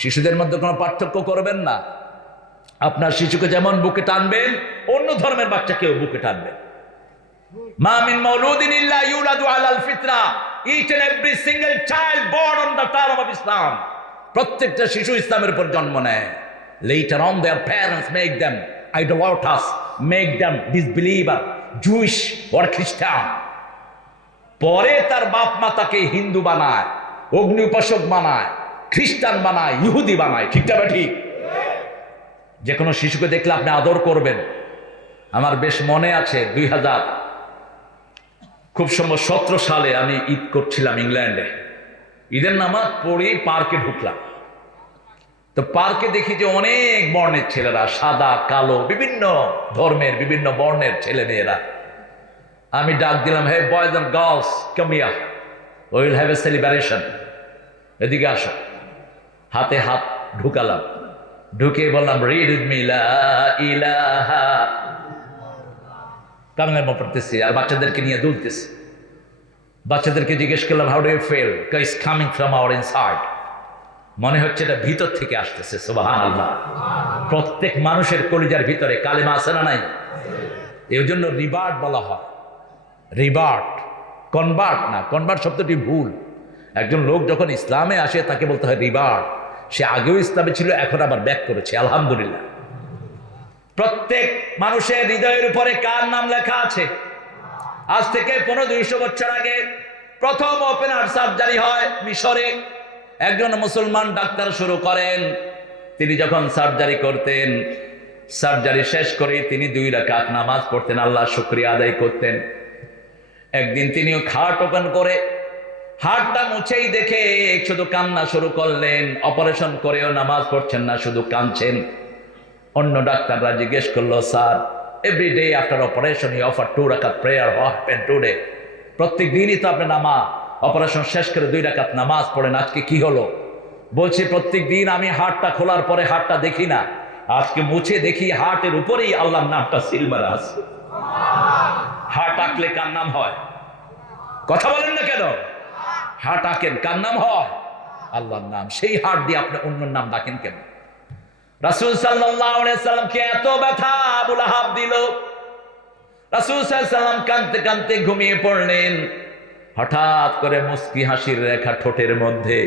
শিশুদের মধ্যে কোনো পার্থক্য করবেন না। আপনার শিশুকে যেমন বুকে টানবেন, অন্য ধর্মের বাচ্চাকেও বুকে টানবেন। মা মিন মাউলুদিন ইল্লা ইউলাদু আলাল ফিতরা, each and every single child born on the term of Islam. প্রত্যেকটা শিশু ইসলামের উপর জন্ম নেয়। Later on their parents make them idolatrous, make them disbeliever, Jewish or খ্রিস্টান। পরে তার বাপ মা তাকে হিন্দু বানায়, অগ্নি উপাসক বানায়, খ্রিস্টান বানায়, ইহুদি বানায়। ঠিক না ঠিক? যে কোনো শিশুকে দেখলে আপনি আদর করবেন। আমার বেশ মনে আছে 2000 খুব সম্ভব 17 সালে আমি ঈদ করছিলাম ইংল্যান্ডে। ঈদের নামাজ পড়ে পার্কে ঢুকলাম। তো পার্কে দেখি যে অনেক বর্ণের ছেলেরা, সাদা কালো বিভিন্ন ধর্মের বিভিন্ন বর্ণের ছেলে মেয়েরা। আমি ডাক দিলাম, hey boys and girls, come here, we will have a celebration, এদিকে আসো। হাতে হাত ঢুকালাম, ঢুকে বললাম, রিড উইথ মি লা ইলাহা, কালেমা পড়তেছি আর বাচ্চাদেরকে নিয়ে দুলতেছি। বাচ্চাদেরকে জিজ্ঞেস করলাম, how do you feel? It's coming from our inside. মনে হচ্ছে এটা ভিতর থেকে আসতেছে। সুবহানাল্লাহ। প্রত্যেক মানুষের কলিজার ভিতরে কালেমা আছে না নাই? এর জন্য রিবার্ট বলা হয়। রিবার্ট, কনভার্ট না। কনভার্ট শব্দটি ভুল। একজন লোক যখন ইসলামে আসে তাকে বলতে হয় রিবার্ট। সে আগেও ইসলামে ছিল, এখন আবার ব্যাক করেছে। আলহামদুলিল্লাহ। প্রত্যেক মানুষের হৃদয়ের উপরে কার নাম লেখা আছে? আজ থেকে 1500 বছর আগে প্রথম ওপেন হার্ট সার্জারি হয় মিশরে। একজন মুসলমান ডাক্তার শুরু করেন। তিনি যখন সার্জারি করতেন, সার্জারি শেষ করে তিনি 2 রাকাত নামাজ পড়তেন, আল্লাহর শুকরিয়া আদায় করতেন। একদিন তিনিও খাট ওপেন করে হাড়টা মুছেই দেখে শুধু কান্না শুরু করলেন। অপারেশন করেও নামাজ পড়ছেন না, শুধু কাঁদছেন। অন্য ডাক্তাররা জিজ্ঞেস করলো, sir, every day after operation you offer 2 রাকাত প্রেয়ার, হোয়াট হ্যাপেন্ড টুডে? প্রত্যেক দিনই তো আপনি নামাজ, অপারেশন শেষ করে 2 রাকাত নামাজ পড়েন, আজকে কি হলো? বলছে, প্রত্যেক দিন আমি হাড়টা খোলার পরে হাড়টা দেখি না, আজকে মুছে দেখি হার্টের উপরেই আল্লাহর নামটা সিল মারা আছে। হার্ট আঁকলে কার নাম হয়? কথা বলেন না কেন? হার্ট আঁকেন, কার নাম হয়? আল্লাহর নাম। সেই হার্ট দিয়ে আপনি অন্য নাম ডাকেন কেন? রাসূল সাল্লাল্লাহু আলাইহি সাল্লামকে এত ব্যথা আবু লাহাব দিল। রাসূল সাল্লাল্লাহু আলাইহি সাল্লাম কাঁদতে কাঁদতে ঘুমিয়ে পড়লেন। হঠাৎ করে মুস্কি হাসির রেখা ঠোঁটের মধ্যে।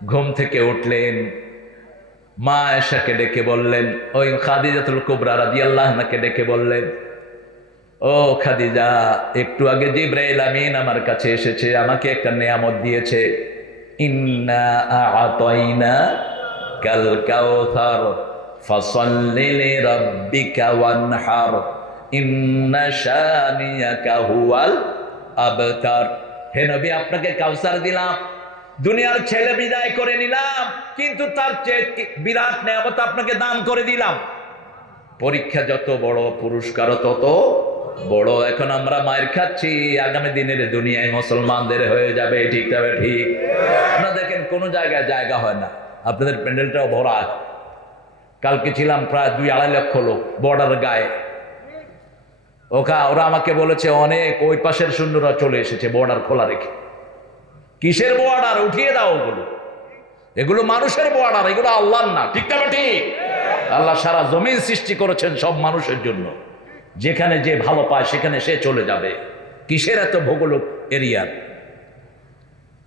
ঘুম থেকে উঠলেন, মা আয়েশাকে ডেকে বললেন, ওই খাদিজাতুল কুবরা রাদিয়াল্লাহু আনহাকে ডেকে বললেন, ও খাদিজা, একটু আগে জিবরাইল আমিন আমার কাছে এসেছে, আমাকে একটা নেয়ামত দিয়েছে। ইন্না আ'তাইনা কাল কাউসার ফাসাল্লি লিরাব্বিকা ওয়ানহার ইন্না শানিয়াকা হুয়াল আবতার। হে নবী, আপনাকে কাউসার দিলাম, দুনিয়ার ছেলে বিদায় করে নিলাম, কিন্তু তার চেয়ে বিরাট নেয়ামত আপনাকে দান করে দিলাম। পরীক্ষা যত বড়, পুরস্কারও তত বড়। এখন আমরা মায়ের খাচ্ছি, আগামী দিনের দুনিয়ায় মুসলমানদের হয়ে যাবে। ঠিক তবে ঠিক? আপনারা দেখেন কোন জায়গায় জায়গা হয় না, আপনাদের প্যান্ডেলটাও ভরা। কালকে ছিলাম প্রায় 2-2.5 লক্ষ লোক বর্ডার গায়ে। ওরা আমাকে বলেছে অনেক ওই পাশের সৈন্যরা চলে এসেছে বর্ডার খোলা রেখে। কিসের বর্ডার? উঠিয়ে দাও ওগুলো। এগুলো মানুষের বর্ডার, এগুলো আল্লাহর না। ঠিক তবে ঠিক? আল্লাহ সারা জমিন সৃষ্টি করেছেন সব মানুষের জন্য। যেখানে যে ভালো পায় সেখানে সে চলে যাবে। কিসের এত ভৌগোলিক এরিয়া?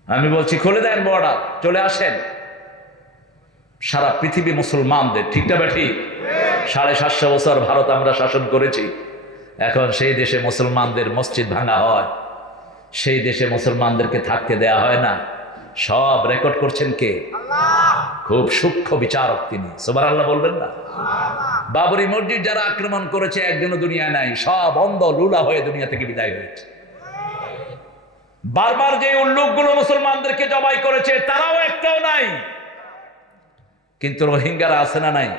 আমি বলছি খুলে দেন বর্ডার, চলে আসেন। সারা পৃথিবী মুসলমানদের। ঠিক না ঠিক? 750 বছর ভারত আমরা শাসন করেছি। এখন সেই দেশে মুসলমানদের মসজিদ ভাঙা হয়, সেই দেশে মুসলমানদেরকে থাকতে দেয়া হয় না। সব রেকর্ড করছেন কে? খুব সূক্ষ্ম বিচারক তিনি। সুবহানাল্লাহ বলবেন না? বাবরি মসজিদ যারা আক্রমণ করেছে একজনও দুনিয়ায় নাই, সব অন্ধ লুলা হয়ে দুনিয়া থেকে বিদায় হয়েছে। বারবার যে উল্লুকগুলো মুসলমানদেরকে জবাই করেছে তারাও একটাও নাই। কিন্তু রোহিঙ্গারা আছে না নাই?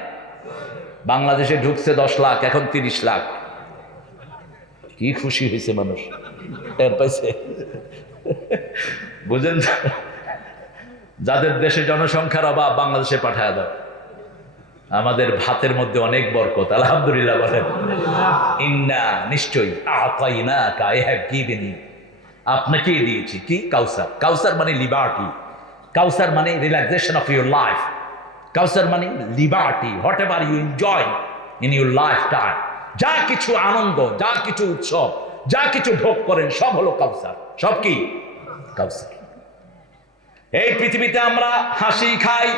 বাংলাদেশে ঢুকছে 10 লাখ, এখন 30 লাখ। কি খুশি হয়েছে মানুষ, টের পাইছে? বুঝেন? যাদের দেশে জনসংখ্যার অভাব বাংলাদেশে পাঠায় দাও। আমাদের ভাতের মধ্যে অনেক বরকত। আলহামদুলিল্লাহ বলেন। ইন্না, নিশ্চয়ই, আতাইনাকা, আই হ্যাভ গিভেন ইউ, আপনাকেই দিয়েছি কি? কাউসার। কাউসার মানে লিবার্টি। কাউসার মানে রিল্যাক্সেশন অফ ইউর লাইফ। কাউসার মানে liberty, what ever you enjoy in your life time. যা কিছু আনন্দ, যা কিছু উৎসব, যা কিছু ভোগ করেন সব হলো কাউসার। সব কি? কাউসার। এই পৃথিবীতে আমরা হাসি খাই,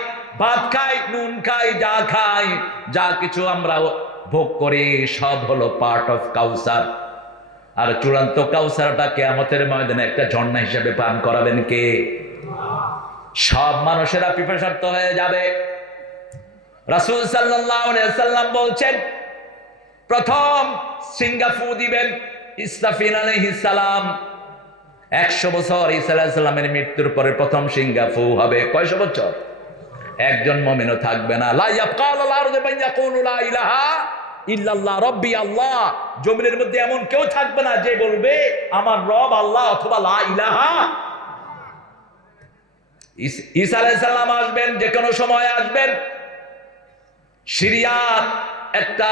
ভাত খাই, নুন খাই, যা খাই, যা কিছু আমরা ভোগ করি সব হলো পার্ট অফ কাউসার। আর চূড়ান্ত কাউসারটা কিয়ামতের ময়দানে একটা ঝর্ণা হিসেবে পান করাবেন কে? সব মানুষেরা পিপাসার্ত হয়ে যাবে। রাসূল সাল্লাল্লাহু আলাইহি ওয়াসাল্লাম বলছেন, প্রথম সিঙ্গাফু দিবেন ইসরাফিল আলাইহিস সালাম। 100 বছর ঈসা আলাইহিস সালামের মৃত্যুর পরে প্রথম সিঙ্গাফু হবে। কয়শো বছর? একজন মুমিনও থাকবে না। লা ইয়াবকা আলাল আরদি মান ইয়াকুলু লা ইলাহা ইল্লাল্লাহ রাব্বি আল্লাহ। জমিনের মধ্যে এমন কেউ থাকবে না যে বলবে আমার রব আল্লাহ অথবা লা ইলাহা। ঈসা আলাইহিস সালাম আসবেন, যে কোনো সময় আসবেন। সিরিয়ার একটা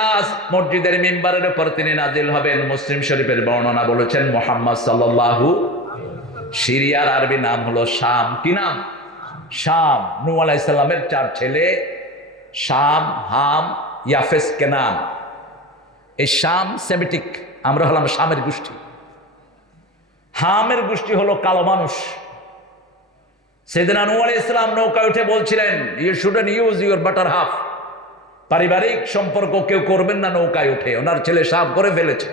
মসজিদের মিম্বারের উপর তিনি নাজিল হবেন। মুসলিম শরীফের বর্ণনা বলেছেন মুহাম্মদ সাল্লাল্লাহু। সিরিয়ার আরবি নাম হলো শাম। কি নাম? শাম। নূহ আলাইহিস সালামের 4 ছেলে শাম, হাম, ইয়াফেস, কেনান। এই শাম সেমিটিক, আমরা হলাম শামের গোষ্ঠী। হামের গোষ্ঠী হলো কালো মানুষ। সেদিন নূহ আলাইহিস সালাম নৌকায় উঠে বলছিলেন, you shouldn't use your better half. পারিবারিক সম্পর্ক কেউ করবেন না নৌকায় উঠে। ওনার ছেলে সাপ করে ফেলেছে।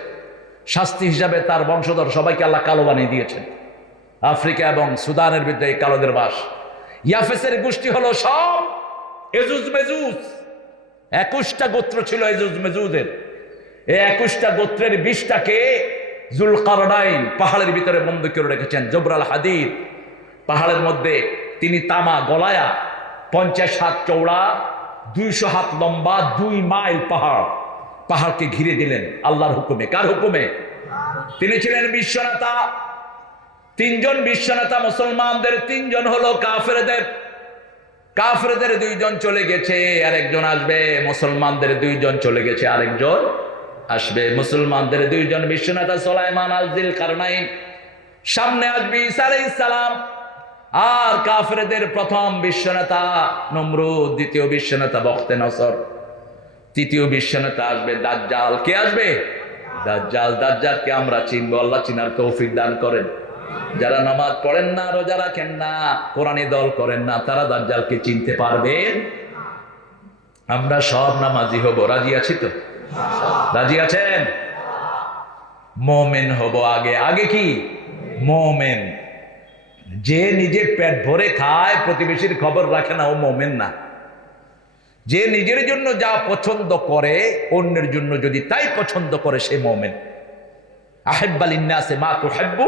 শাস্তি হিসাবে তার বংশধর সবাইকে আল্লাহ কালো বানিয়ে দিয়েছেন। আফ্রিকা এবং সুদানের ভিতরে এই কালোদের বাস। ইয়াফেসের গোষ্ঠী হলো সব এজুজ মেজুজ। 21টা গোত্র ছিল এজুজ মেজুজের। এই 21টা গোত্রের 20টাকে জুলকারনাইন পাহাড়ের ভিতরে বন্ধ করে রেখেছেন। জবরাল হাদিদ পাহাড়ের মধ্যে তিনি তামা গলায়া 50 হাত চওড়া 200 হাত লম্বা 2 মাইল পাহাড়, পাহাড়কে ঘিরে দিলেন আল্লাহর হুকুমে। কার হুকুমে? তিনি ছিলেন বিশ্বনেতা। 3 জন বিশ্বনেতা মুসলমানদের, 3 জন হলো কাফেরদের। কাফেরদের 2 জন চলে গেছে, আরেকজন আসবে। মুসলমানদের 2 জন চলে গেছে, আরেকজন আসবে। মুসলমানদের 2 জন বিশ্বনেতা সুলাইমান আল যিলকারনাইন, সামনে আসবে ঈসা আলাইহিস সালাম। আর কাফেরদের প্রথম বিশ্বনেতা নমরুদ, দ্বিতীয় বিশ্বনেতা বখতে নসর, তৃতীয় বিশ্বনেতা আসবে দাজ্জাল। কে আসবে? দাজ্জাল। দাজ্জালকে আমরা চিনবো, আল্লাহ চিনার তৌফিক দান করেন। যারা নামাজ পড়েন না, রোজা রাখেন না, কোরআনী দল করেন না, তারা দাজ্জালকে চিনতে পারবেন। আমরা সব নামাজি হব। রাজি আছি তো? রাজি আছেন? মুমিন হব আগে। আগে কি? মুমিন। যে নিজে পেট ভরে খায়, প্রতিবেশীর খবর রাখে না, ও মুমিন না। যে নিজের জন্য যা পছন্দ করে, অন্যের জন্য যদি তাই পছন্দ করে, সে মুমিন। আহিব্বা লিন্নাসি মা তুহিব্বু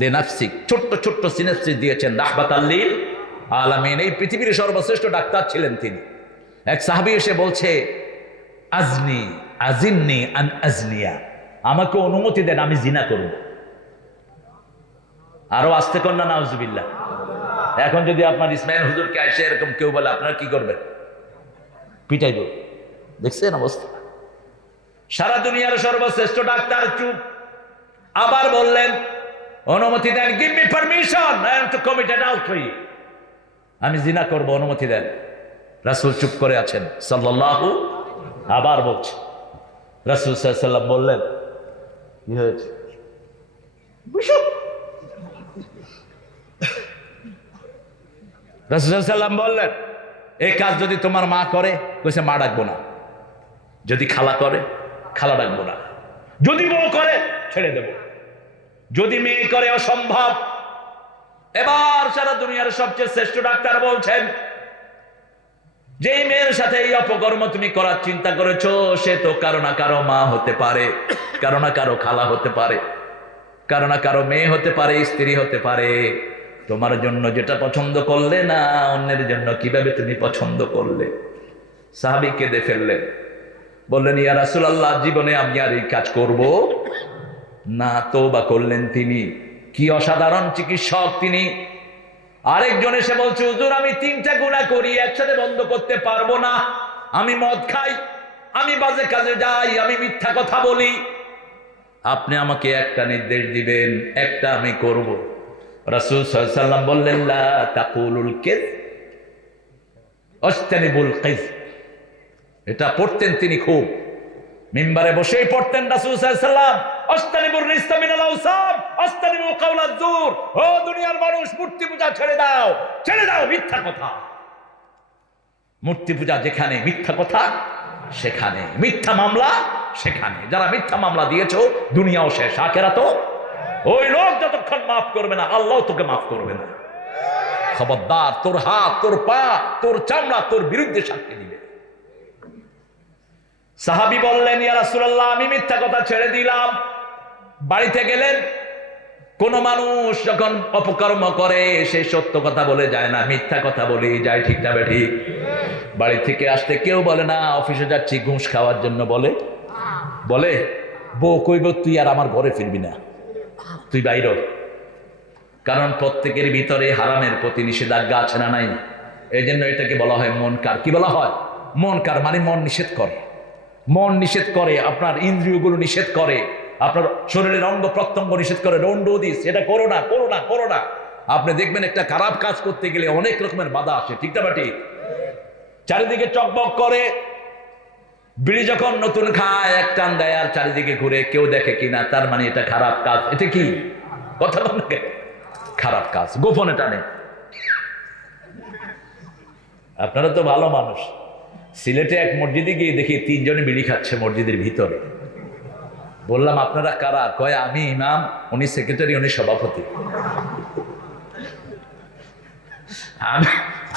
লিনাফসিক। ছোট্ট ছোট্ট সিনাপসিস দিয়েছেন রাহমাতাল লিল আলামিন। এই পৃথিবীর সর্বশ্রেষ্ঠ ডাক্তার ছিলেন তিনি। এক সাহাবী এসে বলছে, আজিন্নি আন আজনিয়া, আমাকে অনুমতি দেন, আমি জিনা করব। আরো আসতে কর না, নাউজুবিল্লাহ। এখন যদি আপনার ইসমাইল হুজুরকে এসে এরকম কেউ বলে, আপনারা কি করবেন? পিটাইব। দেখছেন অবস্থা? সারা দুনিয়ার সর্বশ্রেষ্ঠ ডাক্তার চুপ। আবার বললেন, অনুমতি দেন, give me permission, I am to commit adultery, আমি জিনা করব, অনুমতি দেন। রাসূল চুপ করে আছেন সাল্লাল্লাহু। আবার বলছে, রাসূল সাল্লাল্লাহু আলাইহি ওয়াসাল্লাম বললেন, কি হয়েছে? রাসূল সাল্লাল্লাহু আলাইহি ওয়াসাল্লাম বললেন, এই কাজ যদি তোমার মা করে, কইছে মা ডাকবো না। যদি খালা করে, খালা ডাকবো না। যদি বউ করে, ছেড়ে দেব। যদি মেয়ে করে, অসম্ভব। এবার সারা দুনিয়ার সবচেয়ে শ্রেষ্ঠ ডাক্তার বলছেন, যেই মেয়ের সাথে এই অপকর্ম তুমি করার চিন্তা করেছো, সে তো কারো না কারো মা হতে পারে, কারো না কারো খালা হতে পারে, কারো না কারো মেয়ে হতে পারে, স্ত্রী হতে পারে। তোমার জন্য যেটা পছন্দ করলে না, অন্যের জন্য কিভাবে তুমি পছন্দ করলে? সাহাবী কেঁদে ফেললেন, বললেন, ইয়া রাসূলুল্লাহ, জীবনে আমি আর এই কাজ করব না। তওবা করলেন তিনি। কি অসাধারণ চিকিৎসক তিনি। আরেকজন এসে বলছে, হুজুর, আমি 3টা গুনাহ করি, একসাথে বন্ধ করতে পারবো না। আমি মদ খাই, আমি বাজে কাজে যাই, আমি মিথ্যা কথা বলি। আপনি আমাকে একটা নির্দেশ দিবেন, একটা আমি করব। রাসূল সাল্লাল্লাহু আলাইহি ওয়াসাল্লাম বললেন, লা তাকুলুল কিয ওয়াজতানিবুল কিয। এটা পড়তেন তিনি খুব, মিম্বারে বসেই পড়তেন রাসূল সাল্লাল্লাহু আলাইহি ওয়াসাল্লাম, ওয়াজতানিবুর রিজসা মিনাল আওসাব ওয়াজতানিবু কাওলাজ জুর। ও দুনিয়ার মানুষ, মূর্তি পূজা ছেড়ে দাও, ছেড়ে দাও মিথ্যা কথা। মূর্তি পূজা যেখানে, মিথ্যা কথা সেখানে, মিথ্যা মামলা সেখানে। যারা মিথ্যা মামলা দিয়েছো, দুনিয়াও শেষ, আখিরাতও। ওই লোক যতক্ষণ মাফ করবে না, আল্লাহ তোকে মাফ করবে না। খবরদার, তোর হাত, তোর পা, তোর চামড়া তোর বিরুদ্ধে সাক্ষী দিবে। সাহাবী বললেন, ইয়া রাসূলুল্লাহ, আমি মিথ্যা কথা ছেড়ে দিলাম। বাড়িতে গেলেন, কোন মানুষ যখন অপকর্ম করে সে সত্য কথা বলে যায় না, মিথ্যা কথা বলে যায়, ঠিক না বেঠিক? বাড়ি থেকে আসতে কেউ বলে না অফিসে যাচ্ছি ঘুষ খাওয়ার জন্য, বলে বলে বউ কইব তুই আর আমার ঘরে ফিরবি না, তুই বাইর। কারণ প্রত্যেকের ভিতরে হারামের প্রতি নিষেধাজ্ঞা আছে না নাই? এই জন্য এটাকে বলা হয় মুনকার। কি বলা হয়? মুনকার মানে মন নিষেধ করে, মন নিষেধ করে, আপনার ইন্দ্রিয়গুলো নিষেধ করে, আপনার শরীরের অঙ্গ প্রত্যঙ্গ নিষেধ করে, ডোন্ট ডু দিস, এটা করো না, করো না, করো না। আপনি দেখবেন একটা খারাপ কাজ করতে গেলে অনেক রকমের বাধা আসে, ঠিক না বাটি? চারিদিকে চকবক করে, বিড়ি যখন নতুন খায় এক টান দেয় আর চারিদিকে ঘুরে, কেউ দেখে কিনা, তার মানে এটা খারাপ কাজ। এটা কি কথা বলেন? খারাপ কাজ, গোপনে টানে। আপনারা তো ভালো মানুষ। সিলেটে এক মসজিদে গিয়ে দেখি 3 জনে বিড়ি খাচ্ছে মসজিদের ভিতরে। বললাম আপনারা কারা? কয় আমি ইমাম, উনি সেক্রেটারি, উনি সভাপতি।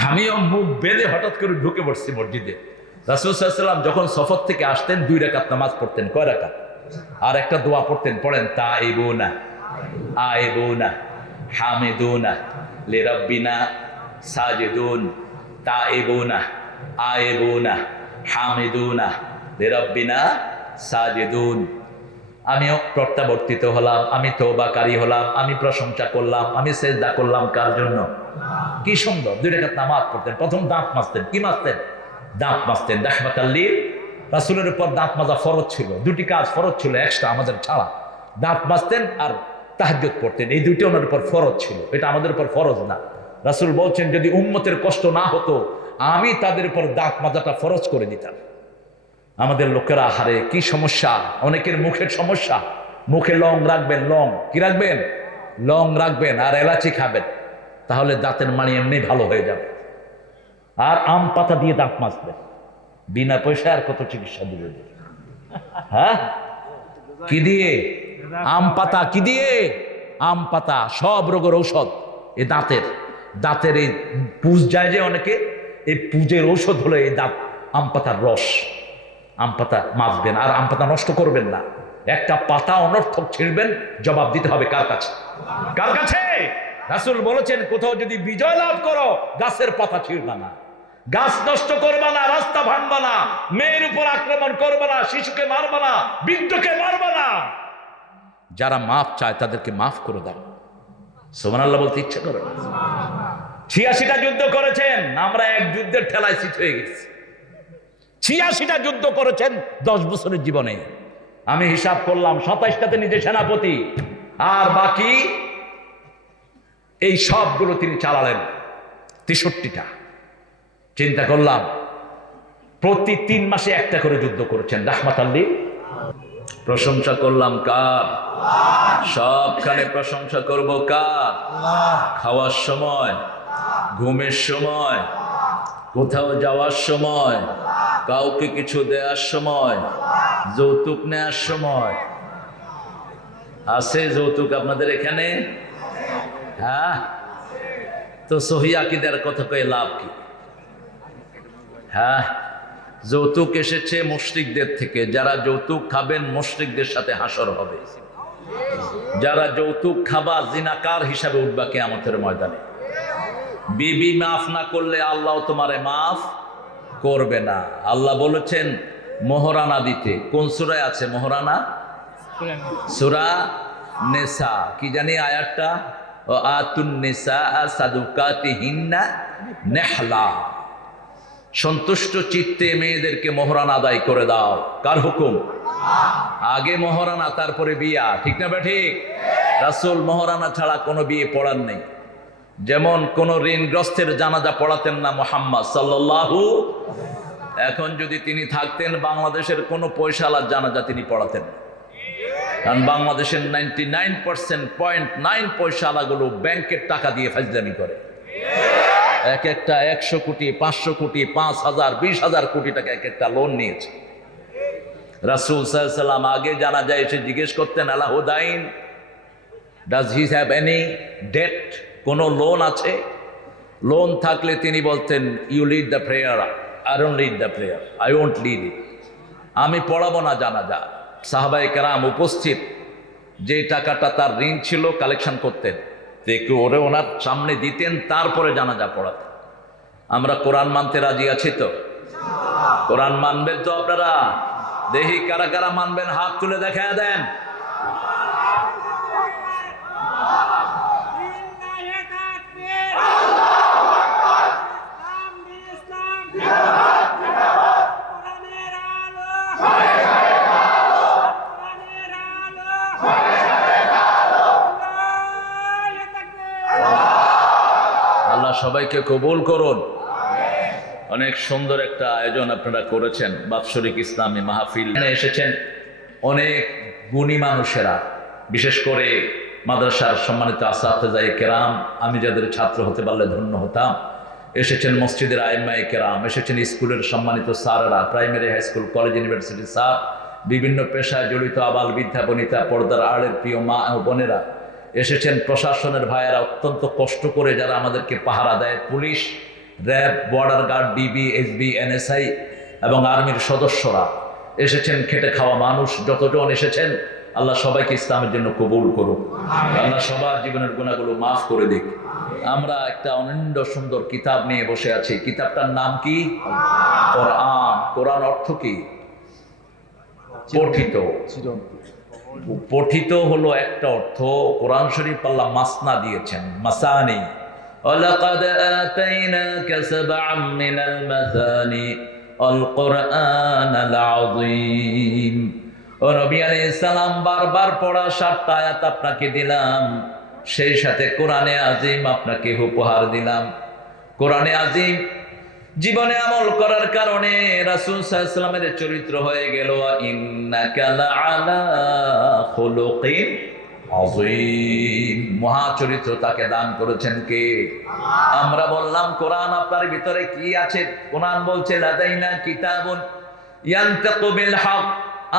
আমিও মুখ বেঁধে হঠাৎ করে ঢুকে পড়ছি মসজিদে। রাসূল সাল্লাল্লাহু আলাইহি ওয়াসাল্লাম যখন সফর থেকে আসতেন 2 রাকাত নামাজ পড়তেন। কয় রাকাত? আর একটা দোয়া পড়তেন, পড়েন তাইবুনা আইবুনা হামিদুনা লিরাব্বিনা সাজিদুন, তাইবুনা আইবুনা হামিদুনা লিরাব্বিনা সাজিদুন। আমিও প্রত্যাবর্তিত হলাম, আমি তওবাকারী হলাম, আমি প্রশংসা করলাম, আমি সেজদা করলাম কার জন্য? কি সুন্দর 2 রাকাত নামাজ পড়তেন। প্রথম দাঁত মাজতেন। কি মাজতেন? দাঁত মাজতেন। রাহমাতাল লিল রাসূলের উপর দাঁত মাজা ফরজ ছিল। 2টি কাজ ফরজ ছিল এক্সট্রা আমাদের ছাড়া। দাঁত মাজতেন আর তাহাজ্জুদ পড়তেন, এই 2টি ওনার উপর ফরজ ছিল, এটা আমাদের উপর ফরজ না। রাসূল বলছেন যদি উম্মতের কষ্ট না হতো আমি তাদের উপর দাঁত মাজাটা ফরজ করে দিতাম। আমাদের লোকেরা হারে কি সমস্যা, অনেকের মুখের সমস্যা। মুখে লং রাখবেন, লং কি রাখবেন? লং রাখবেন আর এলাচি খাবেন, তাহলে দাঁতের মাড়ি এমনি ভালো হয়ে যাবে। আর আম পাতা দিয়ে দাঁত মাজবেন, বিনা পয়সায়। আর কত চিকিৎসা দিবে? হ্যাঁ, কি দিয়ে? আম পাতা। কি দিয়ে? আম পাতা। সব রোগের ঔষধ এই দাঁতের। দাঁতের এই পুজ যায় যে অনেকে, এই পুজের ঔষধ হলো এই দাঁত, আম পাতার রস। আম পাতা মাজবেন আর আম পাতা নষ্ট করবেন না। একটা পাতা অনর্থক ছিঁড়বেন, জবাব দিতে হবে কার কাছে? কার কাছে? রাসূল বলেছেন কোথাও যদি বিজয় লাভ করো গাছের পাতা ছিঁড়বা না, গাছ নষ্ট করবা না, রাস্তা ভাঙবা না, মেয়ের উপর আক্রমণ করবা না, শিশুকে মারবা না, বৃদ্ধকে মারবা না। যারা মাফ চায় তাদেরকে মাফ করে দাও। সুবহানাল্লাহ বলতে ইচ্ছা করে। 86টা যুদ্ধ করেছেন, আমরা এক যুদ্ধের ঠেলায় চিত হয়ে গেছি। 86টা যুদ্ধ করেছেন 10 বছরের জীবনে। আমি হিসাব করলাম 27টাতে নিজে সেনাপতি, আর বাকি এই সবগুলো তিনি চালালেন 63টা। চিন্তা করলাম প্রতি 3 মাসে একটা করে যুদ্ধ করেছেন। রাহমাতাল লিল। প্রশংসা করলাম কার? সবখানে প্রশংসা করব কার? খাওয়ার সময়, ঘুমের সময়, কোথাও যাওয়ার সময়, কাউকে কিছু দেওয়ার সময়, যৌতুক নেওয়ার সময়। আছে যৌতুক আপনাদের এখানে? হ্যাঁ, তো সহি আকীদার কথা কয়ে লাভ কি? হ্যাঁ, যৌতুক এসেছে মুশরিকদের থেকে। যারা যৌতুক খাবেন মুশরিকদের সাথে হাসর হবে। যারা যৌতুক খাবা জিনাকার হিসাবে উঠবা কিয়ামতের ময়দানে। বিবি মাফ না করলে আল্লাহ তোমারে মাফ করবে না। আল্লাহ বলেছেন মোহরানা দিতে। কোন সূরায় আছে মোহরানা? সূরা নিসা। কি জানি আয়াতটা? ও আতুন নিসা সাদুকাতিহিন্না নেহলা। সন্তুষ্ট চিত্তে মেয়েদেরকে মোহরানা আদায় করে দাও। কার হুকুম? আগে মোহরানা, তারপরে বিয়া, ঠিক না? ঠিক। রাসূল মহারানা ছাড়া কোনো বিয়ে পড়ান নেই। যেমন কোন ঋণগ্রস্তের জানাজা পড়াতেন না মুহাম্মদ সাল্লাল্লাহু। এখন যদি তিনি থাকতেন, বাংলাদেশের কোনো পয়সাওয়ালার জানাজা তিনি পড়াতেন না। কারণ বাংলাদেশের 99.9 পয়সাওয়ালাগুলো ব্যাংকের টাকা দিয়ে ফাজলামি করে। এক একটা 100 কোটি, 500 কোটি, 5,000, 20,000 কোটি টাকা এক একটা লোন নিয়েছে। রাসূল সাল্লাল্লাহু আলাইহি ওয়াসাল্লাম আগে জানাজা এসে জিজ্ঞেস করতেন, আলা হুদাইন, does he have any debt? কোনো লোন আছে? লোন থাকলে তিনি বলতেন, you lead the prayer, I don't lead the prayer, I won't lead it. আমি পড়াবো না জানাজা। সাহাবায়ে কেরাম উপস্থিত, যে টাকাটা তার ঋণ ছিল কালেকশন করতেন, একটু ওরে ওনার সামনে দিতেন, তারপরে জানাজা পড়াতেন। আমরা কোরআন মানতে রাজি আছি তো? কোরআন মানবেন তো আপনারা? দেখি কারা কারা মানবেন, হাত তুলে দেখায় দেন। আল্লাহ সবাইকে কবুল করুন। অনেক সুন্দর একটা আয়োজন আপনারা করেছেন, বাৎসরিক ইসলামী মাহফিল। এসেছেন অনেক গুণী মানুষেরা, বিশেষ করে মাদ্রাসার সম্মানিত আসাতেজায়ে কেরাম, আমি যাদের ছাত্র হতে পারলে ধন্য হতাম। এসেছেন মসজিদের আইম্মায়ে কেরাম, এসেছেন স্কুলের সম্মানিত স্যাররা, primary, high school, college, university sir, বিভিন্ন পেশায় জড়িত আবাল বৃদ্ধা বনিতা, পর্দার আড়ের প্রিয় মা ও বোনেরা, এসেছেন প্রশাসনের ভাইয়েরা, অত্যন্ত কষ্ট করে যারা আমাদেরকে পাহারা দেয়, police, RAB, border guard, DB, SB, NSI এবং আর্মির সদস্যরা এসেছেন, খেটে খাওয়া মানুষ যতজন এসেছেন, আল্লাহ সবাইকে ইসলামের জন্য কবুল করুক। আল্লাহ সবার জীবনের গুনাহগুলো মাফ করে দিক। আমরা একটা অনন্য সুন্দর কিতাব নিয়ে বসে আছি। কিতাবটার নাম কি? কোরআন। কোরআন অর্থ কি? পঠিত। পঠিত হলো একটা অর্থ। কোরআন শরীফ আল্লাহ মাসনা দিয়েছেন, মাসানি। وَلَقَدْ آتَيْنَاكَ سَبْعًا مِنَ الْمَثَانِي وَالْقُرْآنَ الْعَظِيمَ। ও নবী আলাইহিস সালাম, বারবার পড়া 7টা আয়াত আপনাকে দিলাম, সেই সাথে কোরআনে আজিম আপনাকে উপহার দিলাম। কোরআনে আজিম জীবনে আমল করার কারণে রাসূল সাল্লাল্লাহু আলাইহি ওয়াসাল্লামের চরিত্র হয়ে গেল ইন্নাকা লাআলা খুলুকিন আযীম। মহা চরিত্র তাকে দান করেছেন কে? আমরা বললাম কোরআন আপনার ভিতরে কি আছে? কোরআন বলছে লাদাইনা কিতাবুন ইয়ানতাকু বিল হক,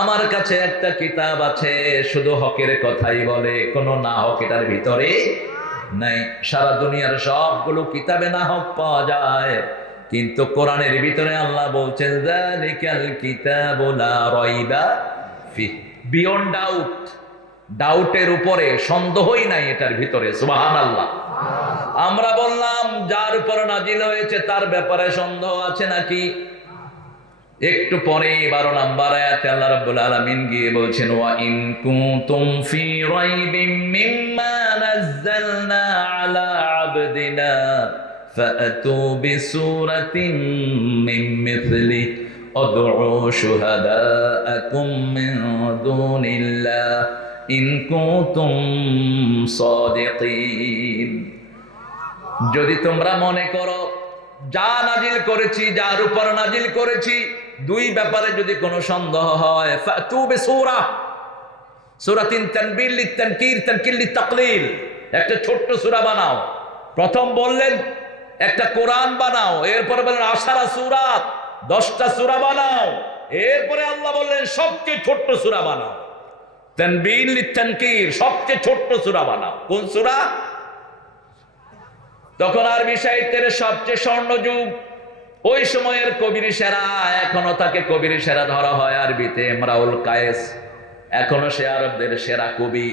আমার কাছে একটা কিতাব আছে শুধু হকের কথাই বলে, কোনো না হক এটার ভিতরে নাই। সারা দুনিয়ার সবগুলো কিতাবে না হক পাওয়া যায়, কিন্তু কোরআনের ভিতরে আল্লাহ বলছেন যালিকাল কিতাবু লা রাইবা ফিহ, বিয়ন্ড ডাউট, ডাউটের উপরে সন্দেহই নাই এটার ভিতরে। সুবহানাল্লাহ। আমরা বললাম যার উপর নাজিল হয়েছে তার ব্যাপারে সন্দেহ আছে নাকি? একটু পরে 12 নম্বর আয়াতে আল্লাহ রাব্বুল আলামিন গিয়ে বলছেন ওয়া ইন কুনতুম ফি রাইবিম মিম্মা নাযালনা আলা আবদিনা ফাআতু বিসূরাতিন মিন মিথলি আদউ শুহাদাআকুম মিন দুনিল্লাহ ইন কুনতুম সাদিকিন। যদি তোমরা মনে করো যা নাজিল করেছি, যার উপর নাজিল করেছি, দুই ব্যাপারে যদি কোনো সন্দেহ হয়, ফাতু বিসূরা, সূরাতিন তানবিল লিতানকির, তানকির লিতাকলিল, একটা ছোট্ট সূরা বানাও। প্রথম বললেন একটা কোরআন বানাও, এরপরে বললেন আশারা সূরাত, 10টা সূরা বানাও, এরপরে আল্লাহ বললেন সবচেয়ে ছোট্ট সূরা বানাও। তানবিল লিতানকির, সবচেয়ে ছোট্ট সূরা বানাও। কোন সূরা? তখন আরবি সাহিত্যের সবচেয়ে স্বর্ণযুগ, ওই সময়ের কবির সেরা, এখনো তাকে কবির সেরা ধরা হয় আরবিতে, ইমরাউল কায়েস, এখনো সে আরবদের সেরা কবি।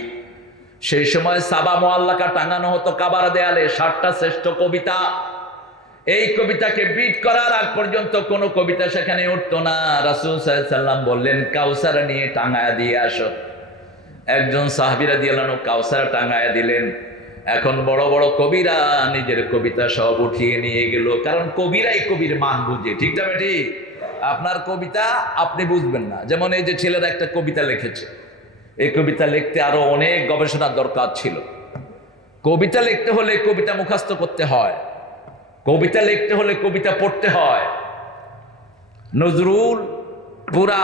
সেই সময় সাবা মুআল্লাকা টাঙানো হতো কাবার দেয়ালে, 60টা শ্রেষ্ঠ কবিতা। এই কবিতাকে বিট করার আগ পর্যন্ত কোনো কবিতা সেখানে উঠতো না। রাসূল সাল্লাল্লাহু আলাইহি ওয়াসাল্লাম বললেন কাউসার নিয়ে টাঙায়া দিয়ে আসো। একজন সাহাবী রাদিয়াল্লাহু আনহু কাউসার টাঙায়া দিলেন। এখন বড় বড় কবিরা নিজের কবিতা সব উঠিয়ে নিয়ে গেল, কারণ কবিরাই কবির মান বুঝে। ঠিক না বেটি? আপনার কবিতা আপনি বুঝবেন না। যেমন এই যে ছেলেরা একটা কবিতা লিখেছে, এই কবিতা লিখতে আরো অনেক গবেষণার দরকার ছিল। কবিতা লিখতে হলে কবিতা মুখস্থ করতে হয়, কবিতা লিখতে হলে কবিতা পড়তে হয়। নজরুল পুরা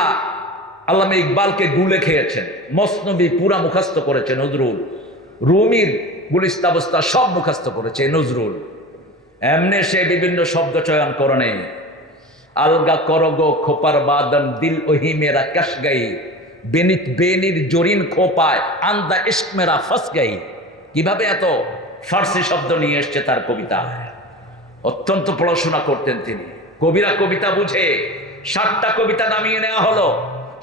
আল্লামা ইকবালকে গুলে খেয়েছেন, মসনবী পুরা মুখস্থ করেছে নজরুল, রুমির গুলিস্তাবস্তা সব মুখস্থ করেছে নজরুল। এমনি সে বিভিন্ন শব্দ চয়ন করণে, আলগা করগো খোপার বাদন দিল ওহি মেরা কাশ গাই, বেনিত বেনির জরিন খোপায় আন্দা ইশক মেরা ফাস গাই। কিভাবে এত ফার্সি শব্দ নিয়ে এসছে তার কবিতায়। অত্যন্ত পড়াশোনা করতেন তিনি। কবিরা কবিতা বুঝে 60টা কবিতা নামিয়ে নেওয়া হলো,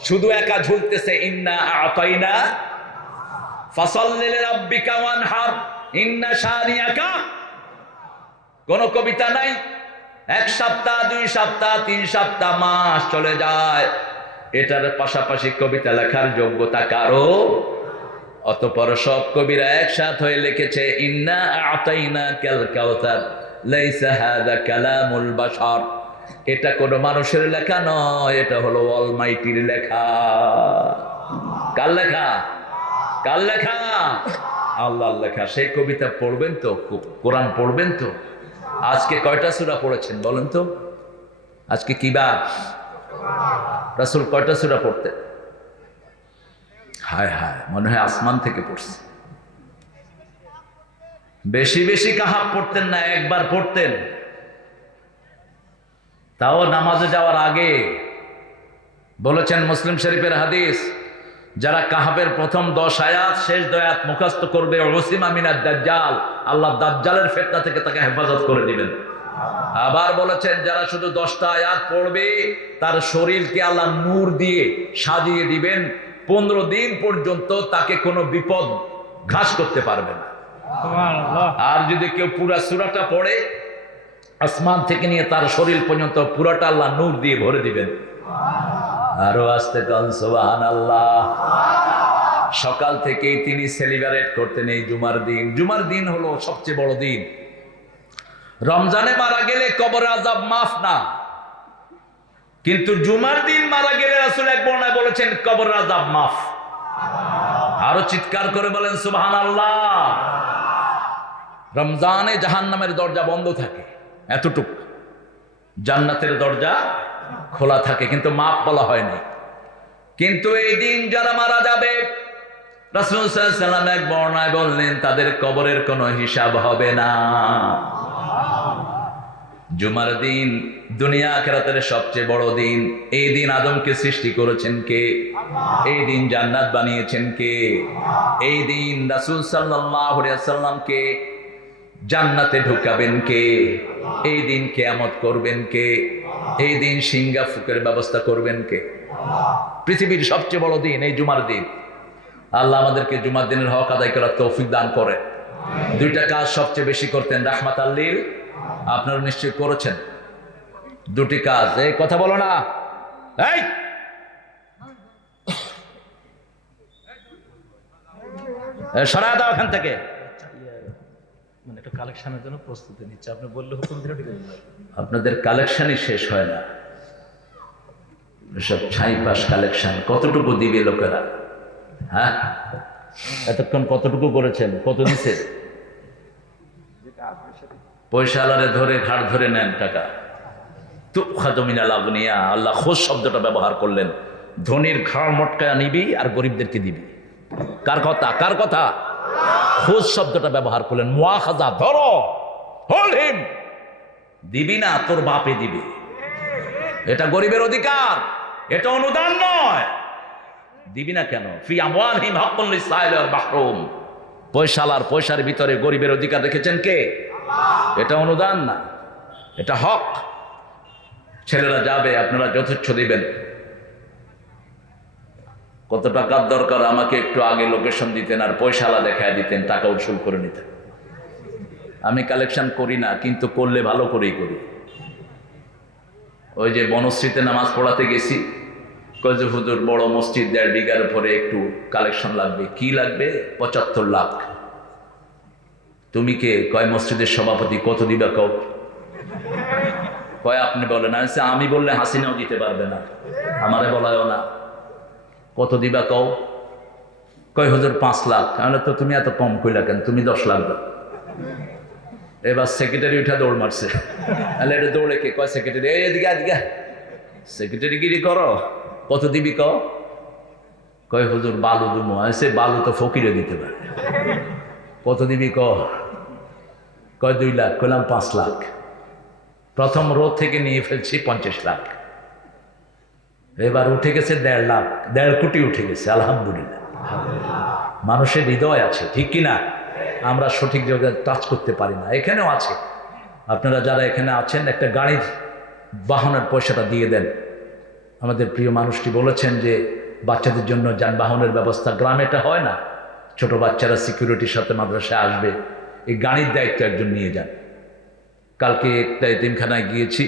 শুধু একা ঝুলতেছে ইন্না আতাইনা ফাসাল্লি লিরাব্বিকা ওয়ানহার ইন্না শানিয়াকা। কোন কবিতা নাই, 1 সপ্তাহ 2 সপ্তাহ 3 সপ্তাহ মাস চলে যায়, এটার পাশাপাশি কবিতা লেখার যোগ্যতা কারো। অতঃপর সব কবিরা একসাথ হয়ে লিখেছে ইন্না আতাইনাকাল কাউসার লাইসা হাযা কালামুল বাশার। এটা কোনো মানুষের লেখা নয়, এটা হলো অলমাইটির লেখা। কার লেখা? কার লেখা? আল্লাহর লেখা। সেই কবিতা পড়বেন তো, কোরআন পড়বেন তো। আজকে কয়টা সূরা পড়েছেন বলেন তো? আজকে কি বার? রাসূল কয়টা সূরা পড়তেন? হায় হায়, মনে হয় আসমান থেকে পড়ছে। বেশি বেশি কাহাব পড়তেন না, একবার পড়তেন, তাও নামাজে যাওয়ার আগে। বলেছেন মুসলিম শরীফের হাদিস, যারা কাহাবের প্রথম 10 আয়াত শেষ 2 আয়াত মুখস্থ করবে, উসিমা মিনাদ দাজ্জাল, আল্লাহ দাজ্জালের ফিতনা থেকে তাকে হেফাজত করে দিবেন। আবার বলেছেন যারা শুধু 10টা আয়াত পড়বে তার শরীরকে আল্লাহ নূর দিয়ে সাজিয়ে দিবেন, 15 দিন পর্যন্ত তাকে কোনো বিপদ ঘাস করতে পারবে না। আর যদি কেউ পুরা সূরাটা পড়ে, আসমান থেকে নিয়ে তার শরীর পর্যন্ত পুরাটা আল্লাহ নূর দিয়ে ভরে দিবেন। আরো আসতে কান সুবহানাল্লাহ। সকাল থেকেই তিনি সেলিব্রেট করতেন এই জুমার দিন। জুমার দিন হলো সবচেয়ে বড় দিন। রমজানে মারা গেলে কবর আযাব মাফ না, কিন্তু জুমার দিন মারা গেলে রাসূল এক বর্ণনায় বলেছেন কবর আযাব মাফ। আরো চিৎকার করে বলেন সুবহানাল্লাহ। রমজানে জাহান্নামের দরজা বন্ধ থাকে এতটুকু, জান্নাতের দরজা খোলা থাকে, কিন্তু মাফ বলা হয়নি। কিন্তু এই দিন যারা মারা যাবে, রাসূল সাল্লাল্লাহু আলাইহি ওয়াসাল্লাম এক বর্ণনায় বললেন তাদের কবরের কোনো হিসাব হবে না। জুমার দিন দুনিয়া আখিরাতের সবচেয়ে বড় দিন। এই দিন আদমকে সৃষ্টি করেছেন কে? এই দিন জান্নাত বানিয়েছেন কে? এই দিন রাসূল সাল্লাল্লাহু আলাইহি ওয়াসাল্লামকে জান্নাতে ঢুকাবেন কে? এই দিন কিয়ামত করবেন কে? এই দিন সিংহা ফুকের ব্যবস্থা করবেন কে? পৃথিবীর সবচেয়ে বড় দিন এই জুমার দিন। আল্লাহ আমাদেরকে জুমার দিনের হক আদায় করার তৌফিক দান করে। 2টা কাজ সবচেয়ে বেশি করতেন রাহমাতাল লিল, আপনারা নিশ্চয় করেছেন 2টি কাজ। এই কথা বলো না, এই সরা দাও এখান থেকে। মানে একটা কালেকশনের জন্য প্রস্তুতি নিচ্ছে, আপনি বললে হুকুম দিলে ঠিক আছে। আপনাদের কালেকশনই শেষ হয় না, সব ছাইপাস কালেকশন। কতটুকু দিবে লোকেরা? হ্যাঁ, এতক্ষণ কতটুকু করেছেন? কত দিছে? পয়সাওয়ালারে ধরে ঘাড় ধরে নেন টাকা। তুখাযু মিনাল আগনিয়া, আল্লাহ খোঁজ শব্দটা ব্যবহার করলেন। ধনীর ঘাড় মটকায়া নিবি আর গরিবদেরকে দিবি। কার কথা? কার কথা? খোঁজ শব্দটা ব্যবহার করলেন। মুআখাযা, ধরো, হোল্ড হিম। দিবি না, তোর বাপে দিবে। এটা গরিবের অধিকার, এটা অনুদান নয়। দিবি না কেন? ফি আমওয়ালিহিম হাক্কুন লিস-সাইলি ওয়াল মাহরুম। পয়সালার পয়সার ভিতরে গরিবের অধিকার রেখেছেন কে? এটা অনুদান না, এটা হক। ছেলেরা যাবে, আপনারা যথেচ্ছ দিবেন। কত টাকার দরকার আমাকে একটু আগে লোকেশন দিতেন আর পয়সালা দেখায় দিতেন, টাকা উসুল করে নিতেন। আমি কালেকশন করি না, কিন্তু করলে ভালো করেই করি। ওই যে বনশ্রীতে নামাজ পড়াতে গেছি, কয় যে হুজুর বড় মসজিদ 1.5 বিঘার উপরে একটু কালেকশন লাগবে। কি লাগবে? 75 লাখ। তুমি কে? কয় মসজিদের সভাপতি। কত দিবা কও? কয় আপনি বলেন। আমি বললে হাসিনাও দিতে পারবে না, আমারে বলায়ও না। কত দিবা কও? কয় হুজুর 5 লাখ। তাহলে তো তুমি এত কম কইলা কেন, তুমি 10 লাখ দাও। এবার সেক্রেটারি উঠা দৌড় মারছে। তাহলে এটা দৌড়ে কে কয় সেক্রেটারি, এই এদিকে এদিকে সেক্রেটারি গিরি করো, কত দিবি ক? কয় হুজুর বালু দুমো। সে বালু তো ফকিরে দিতে পারে, কত দিবি ক? কয় 2 লাখ। কইলাম 5 লাখ। প্রথম রো থেকে নিয়ে ফেলছি 50 লাখ। এবার উঠে গেছে 1.5 লাখ, 1.5 কোটি উঠে গেছে। আলহামদুলিল্লাহ, মানুষের হৃদয় আছে, ঠিক কিনা? আমরা সঠিক জায়গায় টাচ করতে পারি না। এখানেও আছে, আপনারা যারা এখানে আছেন একটা গাড়ির বাহনের পয়সাটা দিয়ে দেন। আমাদের প্রিয় মানুষটি বলেছেন যে বাচ্চাদের জন্য যানবাহনের ব্যবস্থা গ্রামেটা হয় না, ছোট বাচ্চারা সিকিউরিটির সাথে মাদ্রাসায় আসবে, এই গাড়ির দায়িত্ব একজন নিয়ে যান। কালকে একটা এতিমখানায় গিয়েছি,